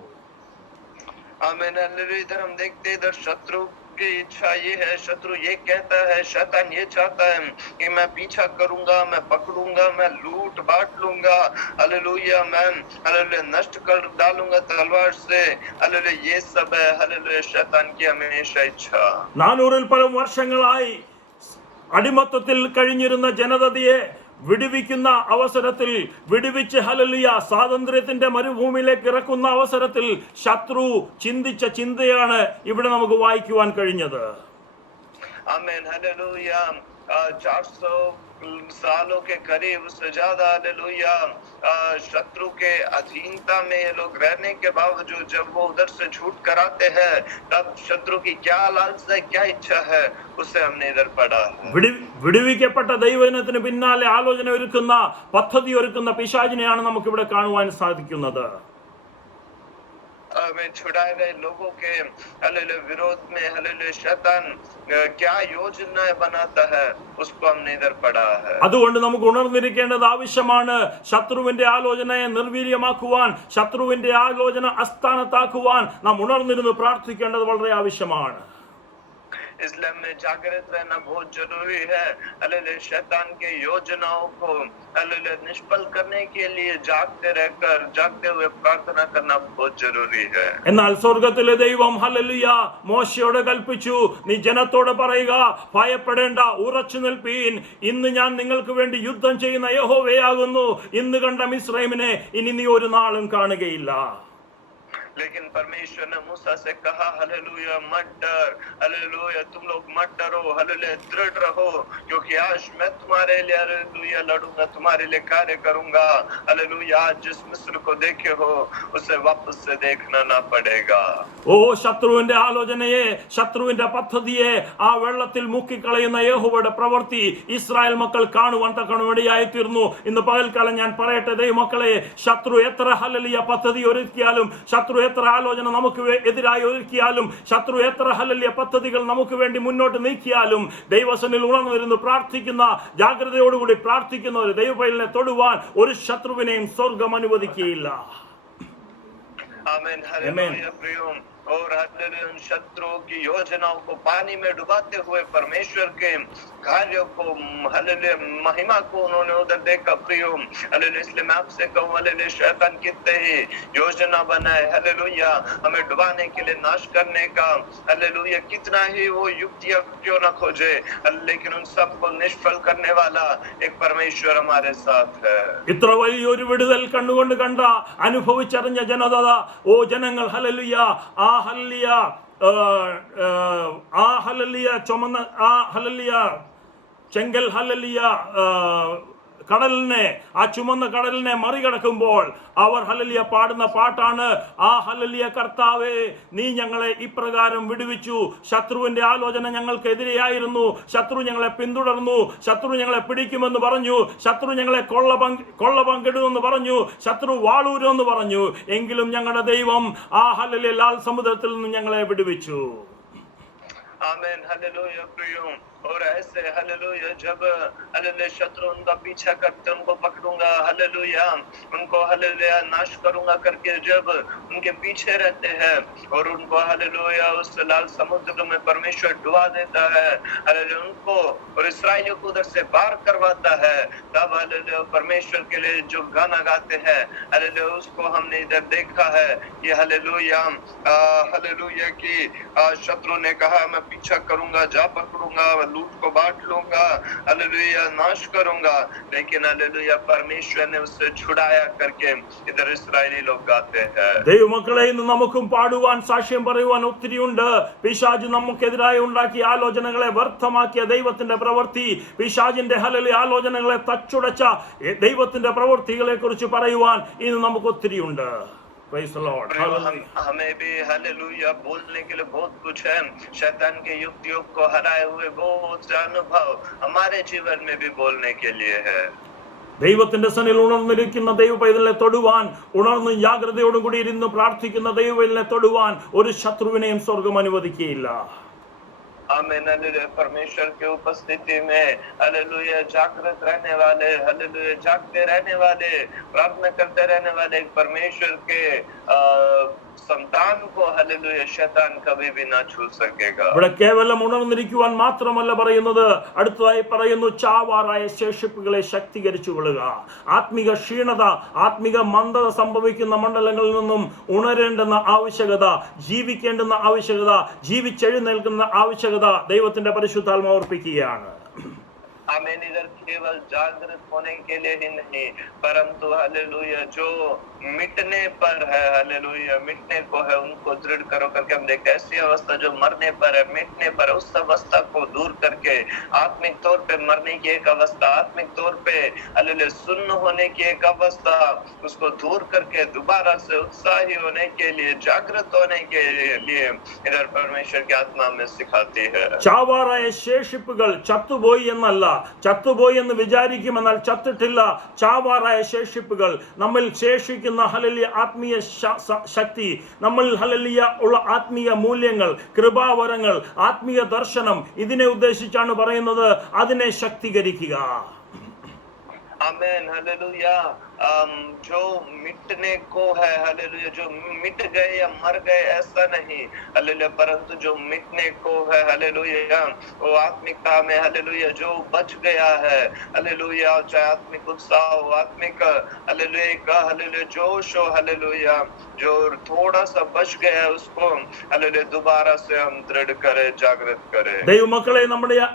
आमीन हालेलुया. इधर हम देखते इधर शत्रु की इच्छा ये है, शत्रु ये कहता है, शैतान ये चाहता है कि मैं पीछा करूंगा, मैं पकड़ूंगा, मैं लूट बांट लूंगा हालेलुया, मैं हालेलुया नष्ट कर डालूंगा तलवार से हालेलुया. ये सब है हालेलुया शैतान की हमेशा इच्छा. 400 പരം വർഷങ്ങളായി അടിമത്തത്തിൽ കഴിഞ്ഞിരുന്ന ജനതയെ വിടുവിക്കുന്ന അവസരത്തിൽ, വിടുവിച്ച് ഹല്ലേലൂയ സ്വാതന്ത്ര്യത്തിന്റെ മരുഭൂമിയിലേക്ക് ഇറക്കുന്ന അവസരത്തിൽ ശത്രു ചിന്തിച്ച ചിന്തയാണ് ഇവിടെ നമുക്ക് വായിക്കുവാൻ കഴിഞ്ഞത്. आमीन हालेलुया. 400 सालों के करीब उससे ज्यादा हालेलुया शत्रु के अधीनता में ये लोग रहने के बावजूद जब वो उधर से छूट कराते हैं तब शत्रु की क्या लालसा है, क्या इच्छा है, उसे हमने इधर पढ़ा है. വിടുവിക്കപ്പെട്ട ദൈവജനത്തിന് പിന്നാലെ ആലോചന ഒരുക്കുന്ന, പദ്ധതി ഒരുക്കുന്ന പിശാചിനെയാണ് നമുക്ക് ഇവിടെ കാണുവാൻ സാധിക്കുന്നത്. में छुड़ाए गए लोगों के हालेलुया विरोध में हालेलुया शैतान क्या योजनाएं बनाता है उसको हमने इधर पढ़ा है। അതുകൊണ്ട് നമുക്ക് ഉണർന്നിരിക്കേണ്ടത് ആവശ്യമാണ്. ശത്രുവിന്റെ ആലോചനയെ നിർവീര്യമാക്കുവാൻ, ശത്രുവിന്റെ ആലോചന അസ്ഥാനത്താക്കുവാൻ നാം ഉണർന്നിരുന്ന് പ്രാർത്ഥിക്കേണ്ടത് വളരെ ആവശ്യമാണ്. इस्लाम में जागृत रहना बहुत जरूरी है। हालेलुया शैतान के योजनाओं को हालेलुया निष्फल करने के लिए जागते हुए प्रार्थना करना बहुत जरूरी है। എന്നാൽ സ്വർഗ്ഗത്തിലെ ദൈവം ഹല്ലേലൂയ മോശയോട് കൽപ്പിച്ചു, നീ ജനത്തോട് പറയുക, ഭയപ്പെടേണ്ട, ഉറച്ചു നിൽപ്പീൻ, ഇന്ന് ഞാൻ നിങ്ങൾക്ക് വേണ്ടി യുദ്ധം ചെയ്യുന്ന യഹോവയാകുന്നു. ഇന്ന് കണ്ട മിസ്രൈമിനെ ഇനി നീ ഒരു നാളും കാണുകയില്ല. लेकिन परमेश्वर ने मूसा से कहा हालेलुया मत डर, हालेलुया तुम लोग मत डरो, हालेलुया दृढ़ रहो, क्योंकि आज मैं तुम्हारे लिए हालेलुया लड़ूंगा, तुम्हारे लिए कार्य करूंगा। हालेलुया आज जिस मिस्र को देखे हो उसे वापस से देखना ना पड़ेगा। ഓ ശത്രുവിന്റെ ആലോചനയെ, ശത്രുവിന്റെ പദ്ധതിയെ ആ വെള്ളത്തിൽ മുക്കിക്കളയുന്ന യഹോവയുടെ പ്രവൃത്തി ഇസ്രായേൽ മക്കൾ കാണുവാൻ തക്കണമിടയായി തീർന്നു. ഇന്ന് പകൽക്കാലം ഞാൻ പറയട്ടെ ദൈവമക്കളെ, ശത്രു എത്ര ഹല്ലേലൂയ പദ്ധതി ഒരുക്കിയാലും, ശത്രു എത്ര ആലോചന നമുക്ക് എതിരായി ഒരുക്കിയാലും, ശത്രു എത്ര ഹല്ലേലൂയ പദ്ധതികൾ നമുക്ക് വേണ്ടി മുന്നോട്ട് നീക്കിയാലും, ദൈവസന്നിധിയിൽ ഉണർന്നിരുന്ന് പ്രാർത്ഥിക്കുന്ന, ജാഗ്രതയോടുകൂടി പ്രാർത്ഥിക്കുന്ന ഒരു ദൈവപൈതലിനെ തൊടുവാൻ ഒരു ശത്രുവിനെയും സ്വർഗ്ഗം അനുവദിക്കുകയില്ല. आमीन हालेलुया प्रियो। और हालेलुया उन शत्रुओं की योजनाओं को पानी में डुबाते हुए परमेश्वर के कार्यों को हालेलुया महिमा को उन्होंने उधर देखा प्रियो। हालेलुया इसलिए मैं आपसे कहूं हालेलुया शैतान कितने ही योजना बनाए हालेलुया हमें डुबाने के लिए, नाश करने का, हालेलुया कितना ही वो युक्तियां क्यों ना खोजे, लेकिन उन सबको निष्फल करने वाला एक परमेश्वर हमारे साथ है। ഇത്ര വലിയൊരു വിടുതൽ കണ്ണുകൊണ്ട് കണ്ട, അനുഭവിച്ചറിഞ്ഞ ജനത, ഓ ജനങ്ങൾ ഹല്ലേലൂയ, ആ ഹല്ലേലൂയ ചുമന്ന ആ ഹല്ലേലൂയ ചെങ്കൽ ഹല്ലേലൂയ കടലിനെ, ആ ചുമന്ന കടലിനെ മറികടക്കുമ്പോൾ അവർ ഹല്ലേലൂയ പാടുന്ന പാട്ടാണ്, ആ ഹല്ലേലൂയ കർത്താവേ നീ ഞങ്ങളെ ഇപ്രകാരം വിടുവിച്ചു. ശത്രുവിന്റെ ആലോചന ഞങ്ങൾക്കെതിരെയായിരുന്നു, ശത്രു ഞങ്ങളെ പിന്തുടർന്നു, ശത്രു ഞങ്ങളെ പിടിക്കുമെന്ന് പറഞ്ഞു, ശത്രു ഞങ്ങളെ കൊള്ള പങ്കിടുമെന്ന് പറഞ്ഞു, ശത്രു വാളൂരെന്ന് പറഞ്ഞു, എങ്കിലും ഞങ്ങളുടെ ദൈവം ആ ഹല്ലേലൂയ ലാൽ സമുദ്രത്തിൽ നിന്ന് ഞങ്ങളെ വിടുവിച്ചു. आमीन हालेलुया प्रियो। और ऐसे हालेलुया जब हालेलुया शत्रु उनका पीछा करते उनको पकड़ूंगा, हालेलुया उनको हालेलुया नाश करूंगा करके जब उनके पीछे रहते हैं और उनको हालेलुया उस लाल समुद्र में परमेश्वर डुबा देता है, हालेलुया उनको और इस्राएलियों को उधर से पार करवाता है, तब हालेलुया परमेश्वर के लिए जो गाना गाते हैं हालेलुया उसको हमने इधर देखा है कि हालेलुया हालेलुया की शत्रु ने कहा मैं पीछा करूंगा, जा पकड़ूंगा, लूट को बांट लूंगा, हालेलुया नाश करूंगा, लेकिन हालेलुया परमेश्वर ने उससे छुड़ाया करके इधर इस्राएली लोग गाते हैं। ദൈവമക്കളെ, ഇന്ന് നമുക്കും പാടുവാൻ, സാക്ഷ്യം പറയുവാൻ ഒത്തിരിയുണ്ട്. പിശാച് നമുക്കെതിരായി ഉണ്ടാക്കിയ ആലോചനകളെ വ്യർത്ഥമാക്കിയ ദൈവത്തിന്റെ പ്രവൃത്തി, പിശാചിന്റെ ഹല്ലേലൂയ ആലോചനകളെ തച്ചുടച്ച ദൈവത്തിന്റെ പ്രവൃത്തികളെ കുറിച്ച് പറയുവാൻ ഇന്ന് നമുക്ക് ഒത്തിരിയുണ്ട്. Praise the Lord. हमें भी हालेलुया बोलने के लिए बहुत कुछ है। शैतान के युक्तियों को हराए हुए बहुत से अनुभव हमारे जीवन में भी बोलने के लिए है। ദൈവത്തിന്റെ സന്നിധിയിൽ ഉണർന്നിരിക്കുന്ന ദൈവപൈതലിനെ തൊടുവാൻ, ഉണർന്ന് ജാഗ്രതയോടും കൂടി ഇരുന്ന് പ്രാർത്ഥിക്കുന്ന ദൈവപൈതലിനെ തൊടുവാൻ ഒരു ശത്രുവിനെയും സ്വർഗ്ഗം അനുവദിക്കുകയില്ല. आमीन हालेलुया परमेश्वर के उपस्थिति में हालेलुया जागृत रहने वाले, हालेलुया जागते रहने वाले, प्रार्थना करते रहने वाले परमेश्वर के संतान को हालेलुया शैतान कभी भी ना छू सकेगा। ഇവിടെ കേവലം ഉണർന്നിരിക്കുവാൻ മാത്രമല്ല പറയുന്നത്, അടുത്തതായി പറയുന്നു ചാവാറായ ശേഷിപ്പുകളെ ശക്തീകരിച്ചുകൊള്ളുക. ആത്മിക ക്ഷീണത, ആത്മിക മന്ദത സംഭവിക്കുന്ന മണ്ഡലങ്ങളിൽ നിന്നും ഉണരേണ്ടുന്ന ആവശ്യകത, ജീവിക്കേണ്ടുന്ന ആവശ്യകത, ജീവിച്ചെഴുന്നേൽക്കുന്ന ആവശ്യകത ദൈവത്തിന്റെ പരിശുദ്ധാത്മാവ് ഓർപ്പിക്കുകയാണ്. आमीन इधर केवल जागृत होने के लिए ही नहीं, परंतु हालेलुया जो मिटने पर है, हालेलुया मिटने को है उनको दृढ़ करो करके हम देखते हैं। ऐसी अवस्था जो मरने पर है, मिटने पर, उस अवस्था को दूर करके आत्मिक तौर पे मरने की एक अवस्था, आत्मिक तौर पे हालेलुया सुन्न होने की एक अवस्था, उसको दूर करके दोबारा से उत्साही होने के लिए, जागृत होने के लिए इधर परमेश्वर की आत्मा में सिखाती है। ചാവാറായ ശേഷിപ്പുകൾ ചത്തുപോയി എന്നല്ല, ചത്തുപോയി എന്ന് വിചാരിക്കുമെന്നാൽ ചത്തിട്ടില്ല. ചാവാറായ ശേഷിപ്പുകൾ നമ്മിൽ ശേഷിക്കുന്ന ഹല്ലേലൂയ ആത്മീയ ശക്തി, നമ്മിൽ ഹല്ലേലൂയ ഉള്ള ആത്മീയ മൂല്യങ്ങൾ, കൃപാവരങ്ങൾ, ആത്മീയ ദർശനം, ഇതിനെ ഉദ്ദേശിച്ചാണ് പറയുന്നത്. അതിനെ ശക്തീകരിക്കുക. Amen hallelujah. जो मिटने को है हालेलुया, जो मिट गए या मर गए ऐसा नहीं हालेलुया, परंतु जो मिटने को है हालेलुया वो आत्मिकता में हालेलुया जो बच गया है हालेलुया, चाहे आत्मिक उत्साह हो, आत्मिक हालेलुया हालेलुया जोश हो हालेलुया, जो थोड़ा सा बच गया है उसको हालेलुया दोबारा से हम दृढ़ करें, जागृत करें. ദൈവമക്കളെ,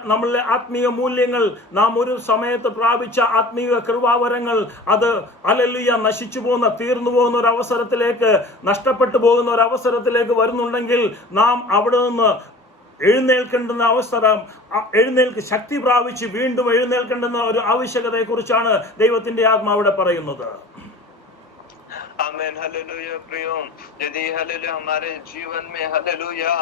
നമ്മളുടെ ആത്മീയ മൂല്യങ്ങൾ, നാം ഒരു സമയത്ത് പ്രാപിച്ച ആത്മീയ കൃപാവരങ്ങൾ, അത് ഹല്ലേലൂയ നശിച്ചു പോകുന്ന, തീർന്നു പോകുന്ന ഒരു അവസരത്തിലേക്ക്, നഷ്ടപ്പെട്ടു പോകുന്ന ഒരു അവസരത്തിലേക്ക് വരുന്നുണ്ടെങ്കിൽ നാം അവിടെ നിന്ന് എഴുന്നേൽക്കേണ്ടുന്ന അവസരം, ശക്തി പ്രാപിച്ച് വീണ്ടും എഴുന്നേൽക്കേണ്ടുന്ന ഒരു ആവശ്യകതയെ കുറിച്ചാണ് ദൈവത്തിന്റെ ആത്മാവിടെ പറയുന്നത്. Amen hallelujah. प्रियो, यदि हालेलुया हमारे जीवन में हालेलुया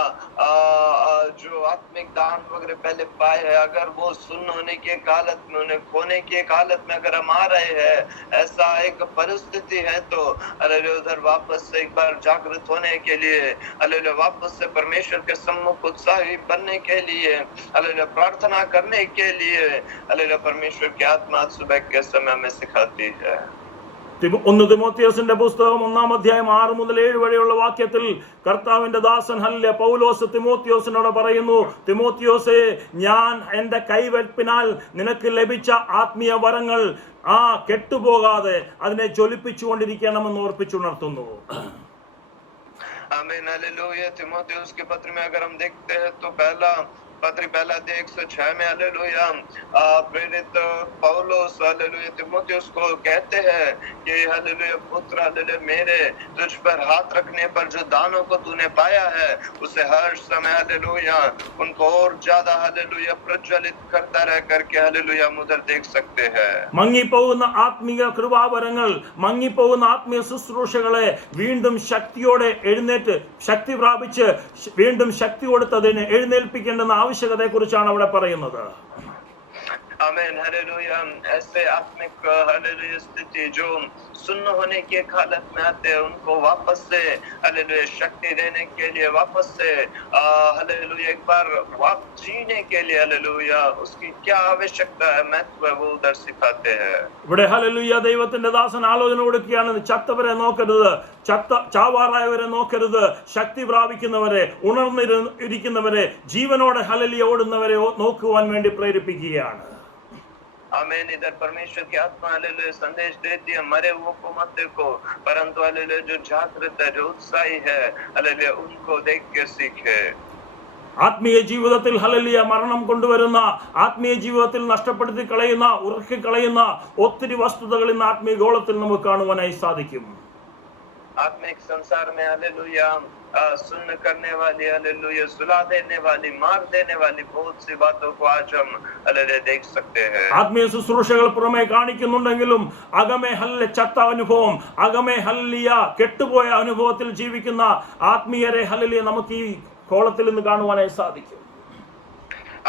जो आत्मिक दान वगैरह पहले पाए हैं, अगर वो सुन्न होने की एक हालत में, उन्हें खोने की एक हालत में अगर हम आ रहे हैं, ऐसा एक परिस्थिति है, तो हालेलुया उधर वापस से एक बार जागृत होने के लिए हालेलुया, वापस से परमेश्वर के सम्मुख उत्साही बनने के लिए हालेलुया, प्रार्थना करने के लिए हालेलुया, परमेश्वर की आत्मा सुबह के समय में सिखाती है. 1 തിമോത്തിയോസിന്റെ പുസ്തകം 1-ാം അധ്യായം 6 മുതൽ 7 വരെയുള്ള വാക്യത്തിൽ കർത്താവിന്റെ ദാസൻ ഹല്ലേലൂയ പൗലോസ് തിമോത്തിയോസിനോട് പറയുന്നു, തിമോത്തിയോസേ, ഞാൻ എന്റെ കൈവെപ്പിനാൽ നിനക്ക് ലഭിച്ച ആത്മീയ വരങ്ങൾ കെട്ടുപോകാതെ അതിനെ ജ്വലിപ്പിച്ചുകൊണ്ടിരിക്കണമെന്ന് ഓർപ്പിച്ചുണർത്തുന്നു. आमीन हालेलुया। तिमोथियुस के पत्र में अगर हम देखते हैं तो पहला अध्याय 106 में हालेलुया प्रेरित पौलुस हालेलुया तिमोथियुस को कहते हैं कि हालेलुया पुत्र हालेलुया, मेरे तुझ पर हाथ रखने पर जो दानों को तूने पाया है उसे हर समय हालेलुया उनको और ज्यादा हालेलुया प्रज्वलित करता रह करके हालेलुया हम उधर देख सकते हैं. മങ്ങിപ്പോകുന്ന ആത്മീയ കൃപാവരങ്ങൾ, മങ്ങിപ്പോകുന്ന ആത്മീയ ശുശ്രൂഷകളെ വീണ്ടും ശക്തിയോടെ എഴുന്നേറ്റ്, ശക്തി പ്രാപിച്ച് വീണ്ടും ശക്തി കൊടുത്തതിന് എഴുന്നേൽപ്പിക്കേണ്ടെന്ന ആവശ്യകതയെ കുറിച്ചാണ് അവിടെ പറയുന്നത്. आमीन हालेलुया। ऐसे आत्मिक हालेलुया स्थिति जो सुन्न होने की एक हालत में आते हैं, उनको वापस से हालेलुया शक्ति देने के लिए, वापस से हालेलुया एक बार वापस जीने के लिए हालेलुया उसकी क्या आवश्यकता है, महत्व है, वो उधर सिखाते हैं. ഇവിടെ ഹല്ലേലൂയ ദൈവത്തിന്റെ ദാസൻ ആലോചന കൊടുക്കുകയാണ്. ചത്തവരെ നോക്കരുത്, ചാവാറായവരെ നോക്കരുത്, ശക്തി പ്രാപിക്കുന്നവരെ, ഉണർന്നിരിക്കുന്നവരെ, ജീവനോടെ ഹല്ലേലൂയ ഓടുന്നവരെ നോക്കുവാൻ വേണ്ടി പ്രേരിപ്പിക്കുകയാണ്. आमीन। इधर परमेश्वर की आत्मा हालेलुया संदेश देती है, मरे हुए को मत देखो, परंतु हालेलुया जो जागृत है, जो उत्साही है हालेलुया उनको देख के सीखे. ആത്മീയ ജീവിതത്തിൽ ഹല്ലേലൂയ മരണം കൊണ്ടുവരുന്ന, ആത്മീയ ജീവിതത്തിൽ നഷ്ടപ്പെടുത്തി കളയുന്ന, ഉറക്കി കളയുന്ന ഒത്തിരി വസ്തുതകൾ ഇന്ന് ആത്മീയ ഗോളത്തിൽ നമുക്ക് കാണുവാനായി സാധിക്കും. आत्मिक संसार में हालेलुया सुन्न करने वाली हालेलुया सुला देने वाली, मार देने वाली बहुत सी बातों को आज हम हालेलुया देख सकते हैं. ആത്മീയ ശുശ്രൂഷകൾ പുറമെ കാണിക്കുന്നുണ്ടെങ്കിലും അകമേ ചത്ത അനുഭവം, അകമേ ഹല്ലേലൂയ കെട്ടുപോയ അനുഭവത്തിൽ ജീവിക്കുന്ന ആത്മീയരെ ഹല്ലേലൂയ നമുക്ക് ഈ കോളത്തിൽ നിന്ന് കാണുവാനായി സാധിക്കും.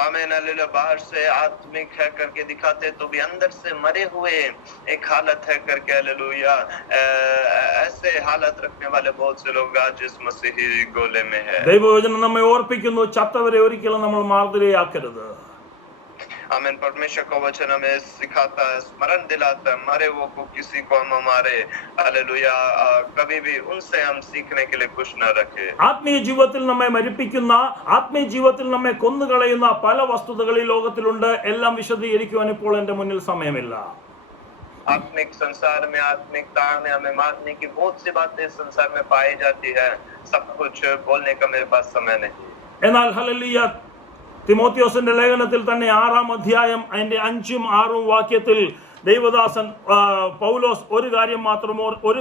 आमीन हालेलुया। बाहर से आत्मिक है करके दिखाते तो भी अंदर से मरे हुए एक हालत है करके हालेलुया ऐसे हालत रखने वाले बहुत से लोग आज इस मसीही गोले में है. ദൈവവചനം നമ്മെ ഓർപ്പിക്കുന്നു, ചത്തവരെ ഒരിക്കലും നമ്മൾ മാർദ്ദരയാക്കരുത്. आमीन। परमेश्वर का वचन हमें सिखाता है, स्मरण दिलाता है, मरे वो को किसी को हम हमारे हालेलुया कभी भी उनसे हम सीखने के लिए कुछ न रखे. ആത്മീയ ജീവിതത്തിൽ നമ്മെ മരിപ്പിക്കുന്ന, ആത്മീയ ജീവിതത്തിൽ നമ്മെ കൊന്നുകളയുന്ന പല വസ്തുതകൾ ഈ ലോകത്തിലുണ്ട്. എല്ലാം വിശദീകരിക്കുവാൻ ഇപ്പോൾ എന്റെ മുന്നിൽ സമയമില്ല. आत्मिक संसार में, आत्मिक ताण में हमें मारने की बहुत सी बातें संसार में पाई जाती है, सब कुछ बोलने का मेरे पास समय नहीं. എന്നാൽ ഹല്ലേലൂയ തിമോത്തിയോസിന്റെ ലേഖനത്തിൽ തന്നെ 6-ാം അധ്യായം അതിന്റെ 5ഉം 6ഉം വാക്യത്തിൽ ദൈവദാസൻ പൗലോസ് ഒരു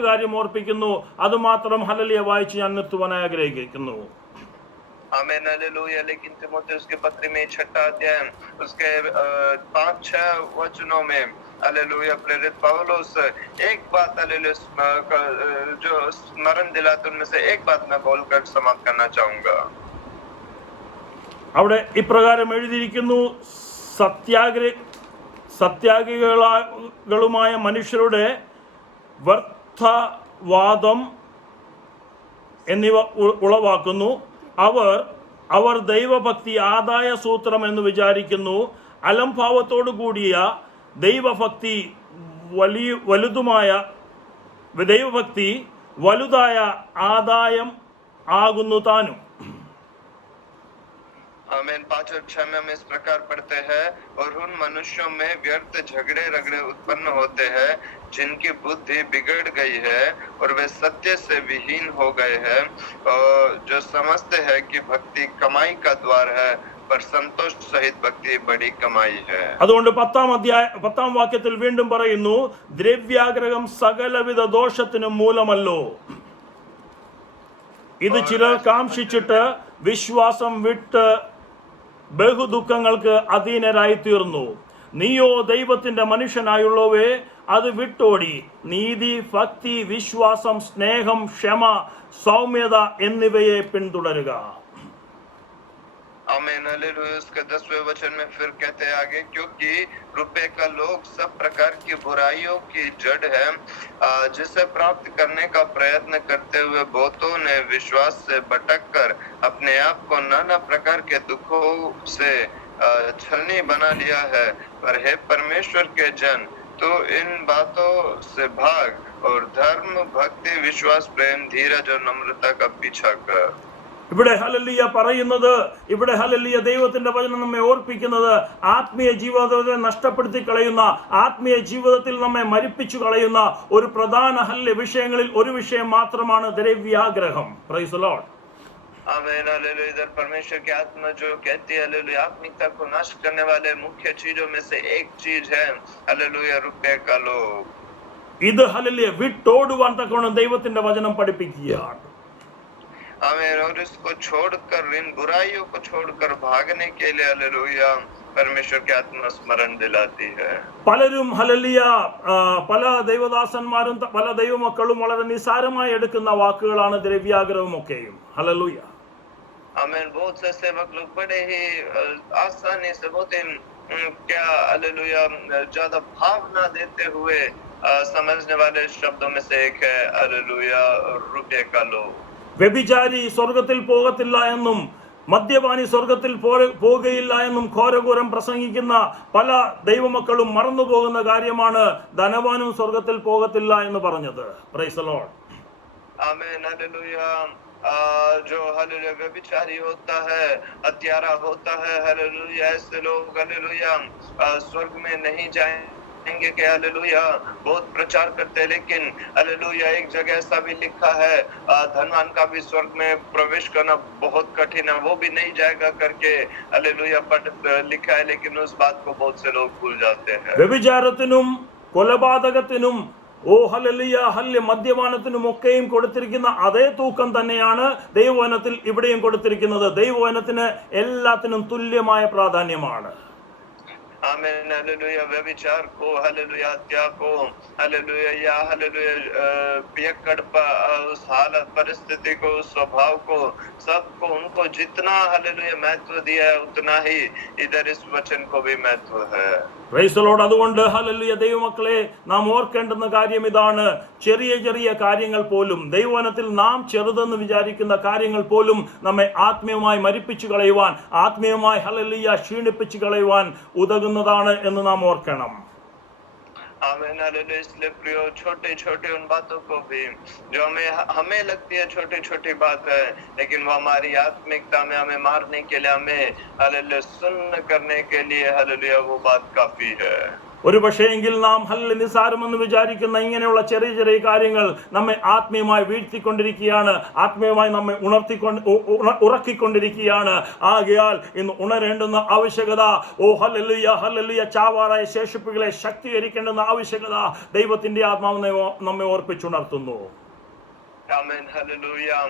കാര്യം ഓർപ്പിക്കുന്നു. അത് മാത്രം ഹല്ലേലൂയ വായിച്ച് ഞാൻ നിർത്തുവാനായി ആഗ്രഹിക്കുന്നു. आमीन हालेलुया। लेकिन तिमोथियुस के पत्र में 6 अध्याय उसके 5-6 वचनों में हालेलुया प्रेरित पौलुस एक बात हालेलुया जो स्मरण दिलाते उनमें से एक बात मैं बोलकर समाप्त करना चाहूंगा. അവിടെ ഇപ്രകാരം എഴുതിയിരിക്കുന്നു, സത്യാഗികളുമായ മനുഷ്യരുടെ വ്യർത്ഥവാദം എന്നിവ ഉളവാക്കുന്നു. അവർ ദൈവഭക്തി ആദായ സൂത്രം എന്ന് വിചാരിക്കുന്നു. അലംഭാവത്തോടു കൂടിയ ദൈവഭക്തി വലുതായ ആദായം ആകുന്നു താനും. आमीन। 5 और 6 में हम इस प्रकार पढ़ते हैं, और उन मनुष्यों में व्यर्थ झगड़े रगड़े उत्पन्न होते हैं जिनकी बुद्धि बिगड़ गई है और वे सत्य से विहीन हो गए हैं, और जो समझते हैं कि भक्ति कमाई का द्वार है, पर संतोष सहित भक्ति बड़ी कमाई है। അതുകൊണ്ട് 10-ാം വാക്യത്തിൽ വീണ്ടും പറയുന്നു, ദ്രവ്യാഗ്രഹം സകലവിധ ദോഷത്തിനും മൂലമല്ലോ. ഇത് ചിലർ കാംക്ഷിച്ചിട്ട് വിശ്വാസം വിട്ട് ബഹുദുഃഖങ്ങൾക്ക് അധീനരായി തീർന്നു. നീയോ ദൈവത്തിന്റെ മനുഷ്യനായുള്ളവേ, അത് വിട്ടോടി നീതി, ഭക്തി, വിശ്വാസം, സ്നേഹം, ക്ഷമ, സൗമ്യത എന്നിവയെ പിന്തുടരുക. आमीन। हालेलुया। उसके 10वें वचन में फिर कहते हैं आगे, क्योंकि रुपए का लोग सब प्रकार की बुराइयों की जड़ है, जिसे प्राप्त करने का प्रयत्न करते हुए बहुतों ने विश्वास से भटक कर अपने आप को नाना प्रकार के दुखों से छलनी बना लिया है। पर हे परमेश्वर के जन, तो इन बातों से भाग और धर्म, भक्ति, विश्वास, प्रेम, धीरज और नम्रता का पीछा कर। ഇവിടെ ഹല്ലേലൂയ പറയുന്നത്, ഇവിടെ ഹല്ലേലൂയ ദൈവത്തിന്റെ വചനം നമ്മെ ഓർപ്പിക്കുന്നത്, ആത്മീയ ജീവിതത്തെ നഷ്ടപ്പെടുത്തി കളയുന്ന, ആത്മീയ ജീവിതത്തിൽ നമ്മെ മരിപ്പിച്ചു കളയുന്ന ഒരു പ്രധാന വിഷയങ്ങളിൽ ഒരു വിഷയം മാത്രമാണ് ദ്രവ്യാഗ്രഹം. Praise the Lord. आमीन। हालेलुया। इधर परमेश्वर की आत्मा जो कहती है, हालेलुया, आत्मिकता को नष्ट करने वाले मुख्य चीजों में से एक चीज है, हालेलुया, रुपए का लोभ। ഇത് ഹല്ലേലൂയ വിട്ടോടുവാൻ തക്കവണ്ണം ദൈവത്തിന്റെ വചനം പഠിപ്പിക്കുകയാണ്. आमीन। और इसको छोड़कर, इन बुराइयों को छोड़कर भागने के लिए, हालेलुया, परमेश्वर की आत्मा स्मरण दिलाती है। പലരും ഹല്ലേലൂയ പല ദൈവദാസന്മാരും പല ദൈവമക്കളും വളരെ നിസാരമായി എടുക്കുന്ന വാക്കുകളാണ് ദ്രവ്യാഗ്രഹം ഒക്കെയും. ഹല്ലേലൂയ. आमीन। बहुत से सेवक लोग बड़े ही आसानी से, बहुत ही क्या हालेलुया ज्यादा भाव ना देते हुए समझने वाले शब्दों में से एक है, हालेलुया, रुपये का लोभ। വ്യഭിചാരി സ്വർഗത്തിൽ പോകത്തില്ല എന്നും മദ്യപാനി സ്വർഗത്തിൽ പോകുകയില്ല എന്നും ഘോരഘോരം പ്രസംഗിക്കുന്ന പല ദൈവമക്കളും മറന്നുപോകുന്ന കാര്യമാണ് ധനവാനും സ്വർഗത്തിൽ പോകത്തില്ല എന്ന് പറഞ്ഞത്. Price the Lord. आमीन। हालेलुया। जो हालेलुया व्यभिचारी होता है, हत्यारा होता है, हालेलुया, ऐसे लोग हालेलुया स्वर्ग में नहीं जाएंगे के, हालेलुया, बहुत प्रचार करते हैं, लेकिन हालेलुया एक जगह ऐसा भी लिखा है, धनवान का भी स्वर्ग में प्रवेश करना बहुत कठिन है, वो भी नहीं जाएगा करके हालेलुया लिखा है, लेकिन उस बात को बहुत से लोग भूल जाते हैं। വ്യഭിചാരത്തിനും കൊലപാതകത്തിനും മദ്യപാനത്തിനും ഒക്കെയും കൊടുത്തിരിക്കുന്ന അതേ തൂക്കം തന്നെയാണ് ദൈവവചനത്തിൽ ഇവിടെയും കൊടുത്തിരിക്കുന്നത്. ദൈവവചനത്തിന് എല്ലാത്തിനും തുല്യമായ പ്രാധാന്യമാണ്. आमीन। हालेलुया। व्यभिचार को, हालेलुया, हत्या को, हालेलुया, या हालेलुया पियक्कड़ उस हालत, परिस्थिति को, उस स्वभाव को, सबको, उनको जितना हालेलुया महत्व दिया है, उतना ही इधर इस वचन को भी महत्व है। Price the Lord. അതുകൊണ്ട് ഹല്ലേലൂയ ദൈവമക്കളെ, നാം ഓർക്കേണ്ടുന്ന കാര്യം ഇതാണ്, ചെറിയ ചെറിയ കാര്യങ്ങൾ പോലും, ദൈവവചനത്തിൽ നാം ചെറുതെന്ന് വിചാരിക്കുന്ന കാര്യങ്ങൾ പോലും നമ്മെ ആത്മീയമായി മരിപ്പിച്ചു കളയുവാൻ, ആത്മീയമായി ഹല്ലേലൂയ ക്ഷീണിപ്പിച്ചു കളയുവാൻ ഉതകുന്നതാണ് എന്ന് നാം ഓർക്കണം. आमीन। हालेलुया। इसलिए प्रियो, छोटे छोटे उन बातों को भी जो हमें लगती है छोटी छोटी बात है, लेकिन वो हमारी आत्मिकता में हमें मारने के लिए, हमें हालेलुया सुन्न करने के लिए, हालेलुया वो बात काफी है। ഒരു പക്ഷേയെങ്കിൽ നാം നിസാരമെന്ന് വിചാരിക്കുന്ന ഇങ്ങനെയുള്ള ചെറിയ ചെറിയ കാര്യങ്ങൾ നമ്മെ ആത്മീയമായി വീഴ്ത്തിക്കൊണ്ടിരിക്കുകയാണ്, ആത്മീയമായി നമ്മെ ഉറക്കിക്കൊണ്ടിരിക്കുകയാണ്. ആകയാൽ ഇന്ന് ഉണരേണ്ടുന്ന ആവശ്യകത, ഹല്ലേലൂയ, ഹല്ലേലൂയ, ചാവാറായ ശേഷിപ്പുകളെ ശക്തീകരിക്കേണ്ടുന്ന ആവശ്യകത ദൈവത്തിന്റെ ആത്മാവ് നമ്മെ ഓർപ്പിച്ചുണർത്തുന്നു. आमीन। हालेलुया।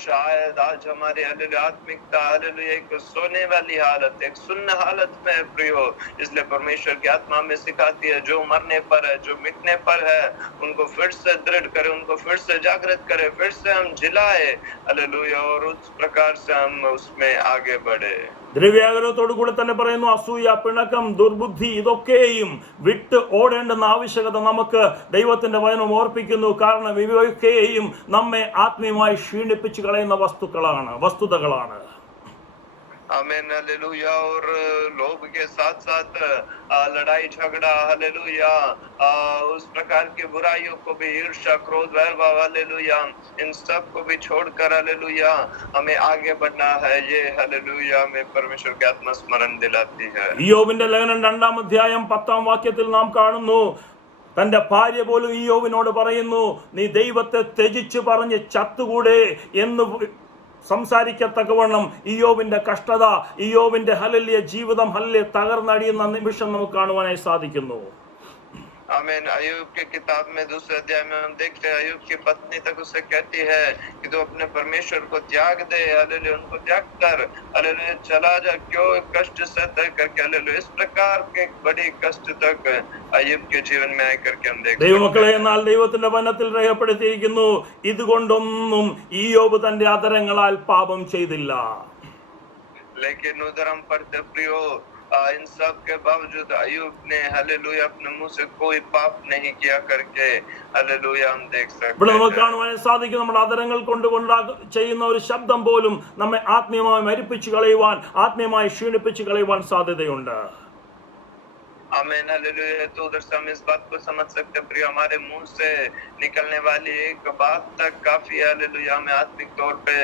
शायद आज हमारी हालेलुया आत्मिकता, हालेलुया, एक सोने वाली हालत, एक सुन्न हालत में है प्रियो। इसलिए परमेश्वर की आत्मा में सिखाती है, जो मरने पर है, जो मिटने पर है, उनको फिर से दृढ़ करे, उनको फिर से जागृत करे, फिर से हम जिलाए, हालेलुया, और उस प्रकार से हम उसमें आगे बढ़े। ദ്രവ്യാഗ്രഹത്തോടു കൂടെ തന്നെ പറയുന്നു, അസൂയ, പിണക്കം, ദുർബുദ്ധി ഇതൊക്കെയും വിട്ട് ഓടേണ്ടുന്ന ആവശ്യകത നമുക്ക് ദൈവത്തിന്റെ വചനം ഓർപ്പിക്കുന്നു. കാരണം ഇവയൊക്കെയും നമ്മെ ആത്മീയമായി ക്ഷീണിപ്പിച്ചു കളയുന്ന വസ്തുതകളാണ്. आमीन हालेलुया। और लोभ के साथ साथ लड़ाई झगड़ा हालेलुया, उस प्रकार की बुराइयों को भी, ईर्ष्या, क्रोध, वैरभाव हालेलुया, इन सब को भी छोड़कर हालेलुया हमें आगे बढ़ना है। ये हालेलुया हमें परमेश्वर की आत्मा स्मरण दिलाती है। ഇയ്യോബിന്റെ ലേഖനം 2-ാം അധ്യായം 10-ാം വാക്യത്തിൽ നാം കാണുന്നു, തന്റെ ഭാര്യ പോലും ഇയ്യോബിനോട് പറയുന്നു, നീ ദൈവത്തെ ത്യജിച്ചു പറഞ്ഞ് ചത്തുകൂടെ എന്ന് സംസാരിക്കത്തക്കവണ്ണം ഇയ്യോബിന്റെ കഷ്ടത, ഇയ്യോബിന്റെ ഹല്ലേലൂയ ജീവിതം തകർന്നടിയുന്ന നിമിഷം നമുക്ക് കാണുവാനായി സാധിക്കുന്നു. आमीन। अय्यूब के किताब में 2 अध्याय में हम देखते हैं, अय्यूब की पत्नी तक उसे कहती है कि तू अपने परमेश्वर को त्याग दे, हालेलुया, उनको त्याग कर, हालेलुया, चला जा, क्यों कष्ट सहता करके, हालेलुया। इस प्रकार के बड़ी कष्ट तक अय्यूब के जीवन में आए करके हम देखते हैं। ദൈവമക്കളെ, എന്നാൽ ദൈവത്തിന്റെ വചനത്തിൽ രേഖപ്പെടുത്തിയിരിക്കുന്നു, ഇതുകൊണ്ടൊന്നും ഇയ്യോബ് തന്റെ അധരങ്ങളാൽ പാപം ചെയ്തില്ല. लेकिन उधर हम पढ़ते प्रियो, इन सब के बावजूद अय्यूब ने हालेलुया अपने मुंह से कोई पाप नहीं किया करके हालेलुया हम देख सकते ഇവിടെ നമുക്ക് हैं। കാണുവാനായി സാധിക്കും, നമ്മുടെ അധരങ്ങൾ കൊണ്ട് ചെയ്യുന്ന ഒരു ശബ്ദം പോലും നമ്മെ ആത്മീയമായി മരിപ്പിച്ചു കളയുവാൻ, ആത്മീയമായി ക്ഷീണിപ്പിച്ചു കളയുവാൻ സാധ്യതയുണ്ട്. आमीन हालेलुया। तो उधर से हम इस बात को समझ सकते हैं प्रिय, हमारे मुंह से निकलने वाली एक बात तक काफी हालेलुया हमें आत्मिक तौर पे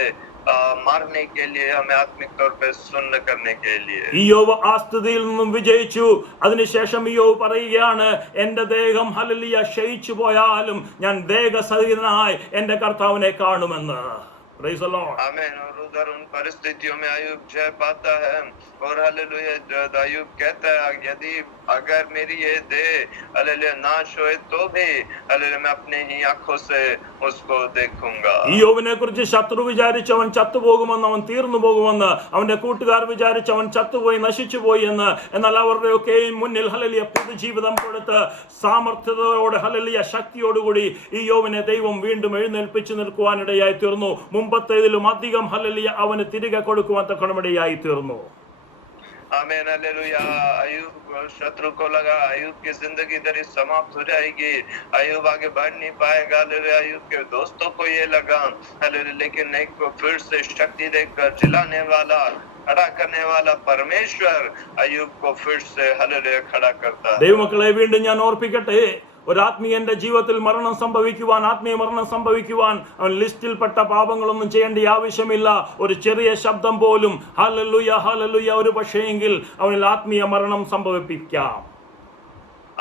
मारने के लिए, हमें आत्मिक तौर पे सुन्न करने के लिए। ഇയ്യോബ് ആ സ്ഥിതിയിൽ നിന്നും വിജയിച്ചു. അതിനുശേഷം ഇയ്യോബ് പറയുകയാണ്, എന്റെ ദേഹം ഹല്ലേലൂയ ക്ഷയിച്ചു പോയാലും ഞാൻ ദേഹസഹിതനായി എന്റെ കർത്താവിനെ കാണുമെന്ന്. Praise the Lord. आमीन। और उधर उन परिस्थितियों में अय्यूब जय पाता है और हालेलुया अय्यूब कहता है, यदि अगर मेरी ये देह हालेलुया नाश होए तो भी हालेलुया मैं अपने ही आंखों से उसको देखूंगा। ഇയ്യോബിനെ കുറിച്ച് ശത്രു വിചാരിച്ചവൻ ചത്തുപോകുമെന്ന്, അവൻ തീർന്നു പോകുമെന്ന്, അവന്റെ കൂട്ടുകാർ വിചാരിച്ചവൻ ചത്തുപോയി നശിച്ചുപോയി എന്ന്. എന്നാൽ അവരുടെയൊക്കെയും മുന്നിൽ ഹല്ലേലൂയ പുതുജീവിതം കൊടുത്ത് സാമർത്ഥ്യത്തോടെ ഹല്ലേലൂയ ശക്തിയോടുകൂടി ഇയ്യോബിനെ ദൈവം വീണ്ടും എഴുന്നേൽപ്പിച്ചു നിൽക്കുവാനിടയായി തീർന്നു. മുമ്പത്തേതിലും അധികം ഹല്ലേലൂയ അവന് തിരികെ കൊടുക്കുവാൻ തക്കണമിടയായി തീർന്നു. आमीन हालेलुया। अय्यूब शत्रु को लगा अय्यूब की जिंदगी इधर ही समाप्त हो जाएगी, अय्यूब आगे बढ़ नहीं पाएगा, हालेलुया। अय्यूब के दोस्तों को ये लगा हालेलुया, लेकिन एक को फिर से शक्ति देकर जिलाने वाला, खड़ा करने वाला परमेश्वर अय्यूब को फिर से हालेलुया खड़ा करता है। ദൈവമക്കളെ, വീണ്ടും ഞാൻ ഓർപ്പിക്കട്ടെ, ഒരാത്മീയന്റെ ജീവിതത്തിൽ മരണം സംഭവിക്കുവാൻ, ആത്മീയ മരണം സംഭവിക്കുവാൻ അവൻ ലിസ്റ്റിൽപ്പെട്ട പാപങ്ങളൊന്നും ചെയ്യേണ്ട ആവശ്യമില്ല. ഒരു ചെറിയ ശബ്ദം പോലും ഹല്ലേലൂയ ഹല്ലേലൂയ ഒരു പക്ഷേയെങ്കിൽ അവനിൽ ആത്മീയ മരണം സംഭവിപ്പിക്കാം.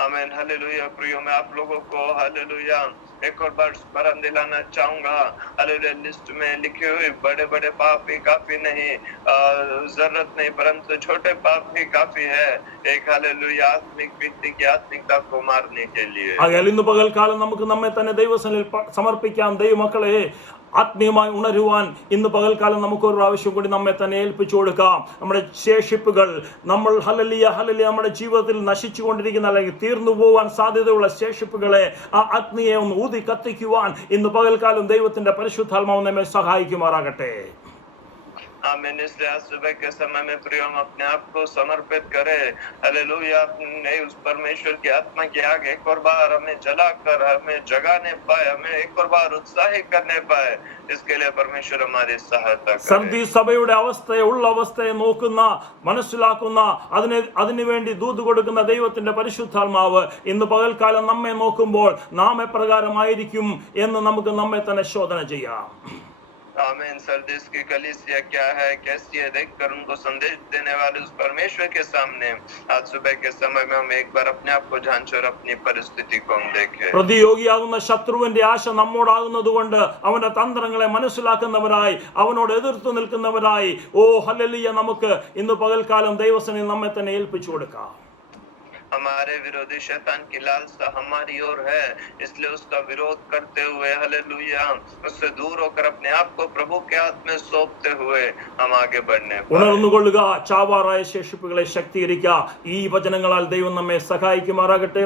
आमीन हालेलुया। प्रियो मैं आप लोगों को हालेलुया एक और बार स्मरण दिलाना चाहूंगा, हालेलुया लिस्ट में लिखे हुए बड़े बड़े पाप भी काफी नहीं, जरूरत नहीं, परंतु छोटे पाप भी काफी है एक हालेलुया आत्मिक व्यक्ति की आत्मिकता को मारने के लिए। ആകയാൽ ഇന്ന് പകൽക്കാലം നമുക്ക് നമ്മെ തന്നെ ദൈവസന്നിധിയിൽ സമർപ്പിക്കാം. ദൈവമക്കളെ, ആത്മീയമായി ഉണരുവാൻ ഇന്ന് പകൽക്കാലം നമുക്ക് ഒരു പ്രാവശ്യം കൂടി നമ്മെ തന്നെ ഏൽപ്പിച്ചു കൊടുക്കാം. നമ്മുടെ ശേഷിപ്പുകൾ, നമ്മൾ ഹല്ലേലൂയ ഹല്ലേലൂയ നമ്മുടെ ജീവിതത്തിൽ നശിച്ചുകൊണ്ടിരിക്കുന്ന അല്ലെങ്കിൽ തീർന്നു പോകാൻ സാധ്യതയുള്ള ശേഷിപ്പുകളെ ആ അഗ്നിയെ ഒന്ന് ഊതി കത്തിക്കുവാൻ ഇന്ന് പകൽക്കാലം ദൈവത്തിന്റെ പരിശുദ്ധാത്മാവ് നമ്മെ സഹായിക്കുമാറാകട്ടെ. आमीन। इसलिए आज सुबह के समय में प्रिय हम अपने आप को समर्पित करें हालेलुया अपने उस परमेश्वर की आत्मा के आगे एक और बार हमें जलाकर हमें जगाने पाए, हमें एक और बार उत्साहित करने पाए, इसके लिए परमेश्वर हमारी सहायता करे। സർദി സഭയുടെ അവസ്ഥയെ, ഉള്ള അവസ്ഥയെ നോക്കുന്ന, മനസ്സിലാക്കുന്ന, അതിനു വേണ്ടി ദൂത് കൊടുക്കുന്ന ദൈവത്തിന്റെ പരിശുദ്ധാത്മാവ് ഇന്ന് പകൽക്കാലം നമ്മെ നോക്കുമ്പോൾ നാം എപ്രകാരമായിരിക്കും എന്ന് നമുക്ക് നമ്മെ തന്നെ ശോധന ചെയ്യാം. आमीन। सरदेश की कलीसिया क्या है, कैसी है, देखकर उनको संदेश देने वाले उस परमेश्वर के सामने आज सुबह के समय में हम एक बार अपने आप को जांचें और अपनी परिस्थिति को हम देखें। പ്രതിയോഗിയാകുന്ന ശത്രുവിന്റെ ആശ നമ്മോടാകുന്നതുകൊണ്ട് അവന്റെ തന്ത്രങ്ങളെ മനസ്സിലാക്കുന്നവരായി, അവനോട് എതിർത്ത് നിൽക്കുന്നവരായി, ഓ ഹല്ലേലൂയ, നമുക്ക് ഇന്ന് പകൽക്കാലം ദൈവസന്നിധിയിൽ നമ്മെ തന്നെ ഏൽപ്പിച്ചു കൊടുക്കാം. हमारे विरोधी शैतान की लालसा हमारी ओर है, इसलिए उसका विरोध करते हुए हालेलुया उससे दूर होकर अपने आप को प्रभु के हाथ में सौंपते हुए हम आगे बढ़ने पाए। ഉണർന്നുകൊള്ളുക, ചാവാറായ ശേഷിപ്പുകളെ ശക്തീകരിക്കുക. ഈ വചനങ്ങളാൽ ദൈവം നമ്മെ സഹായിക്കുമാറാകട്ടെ.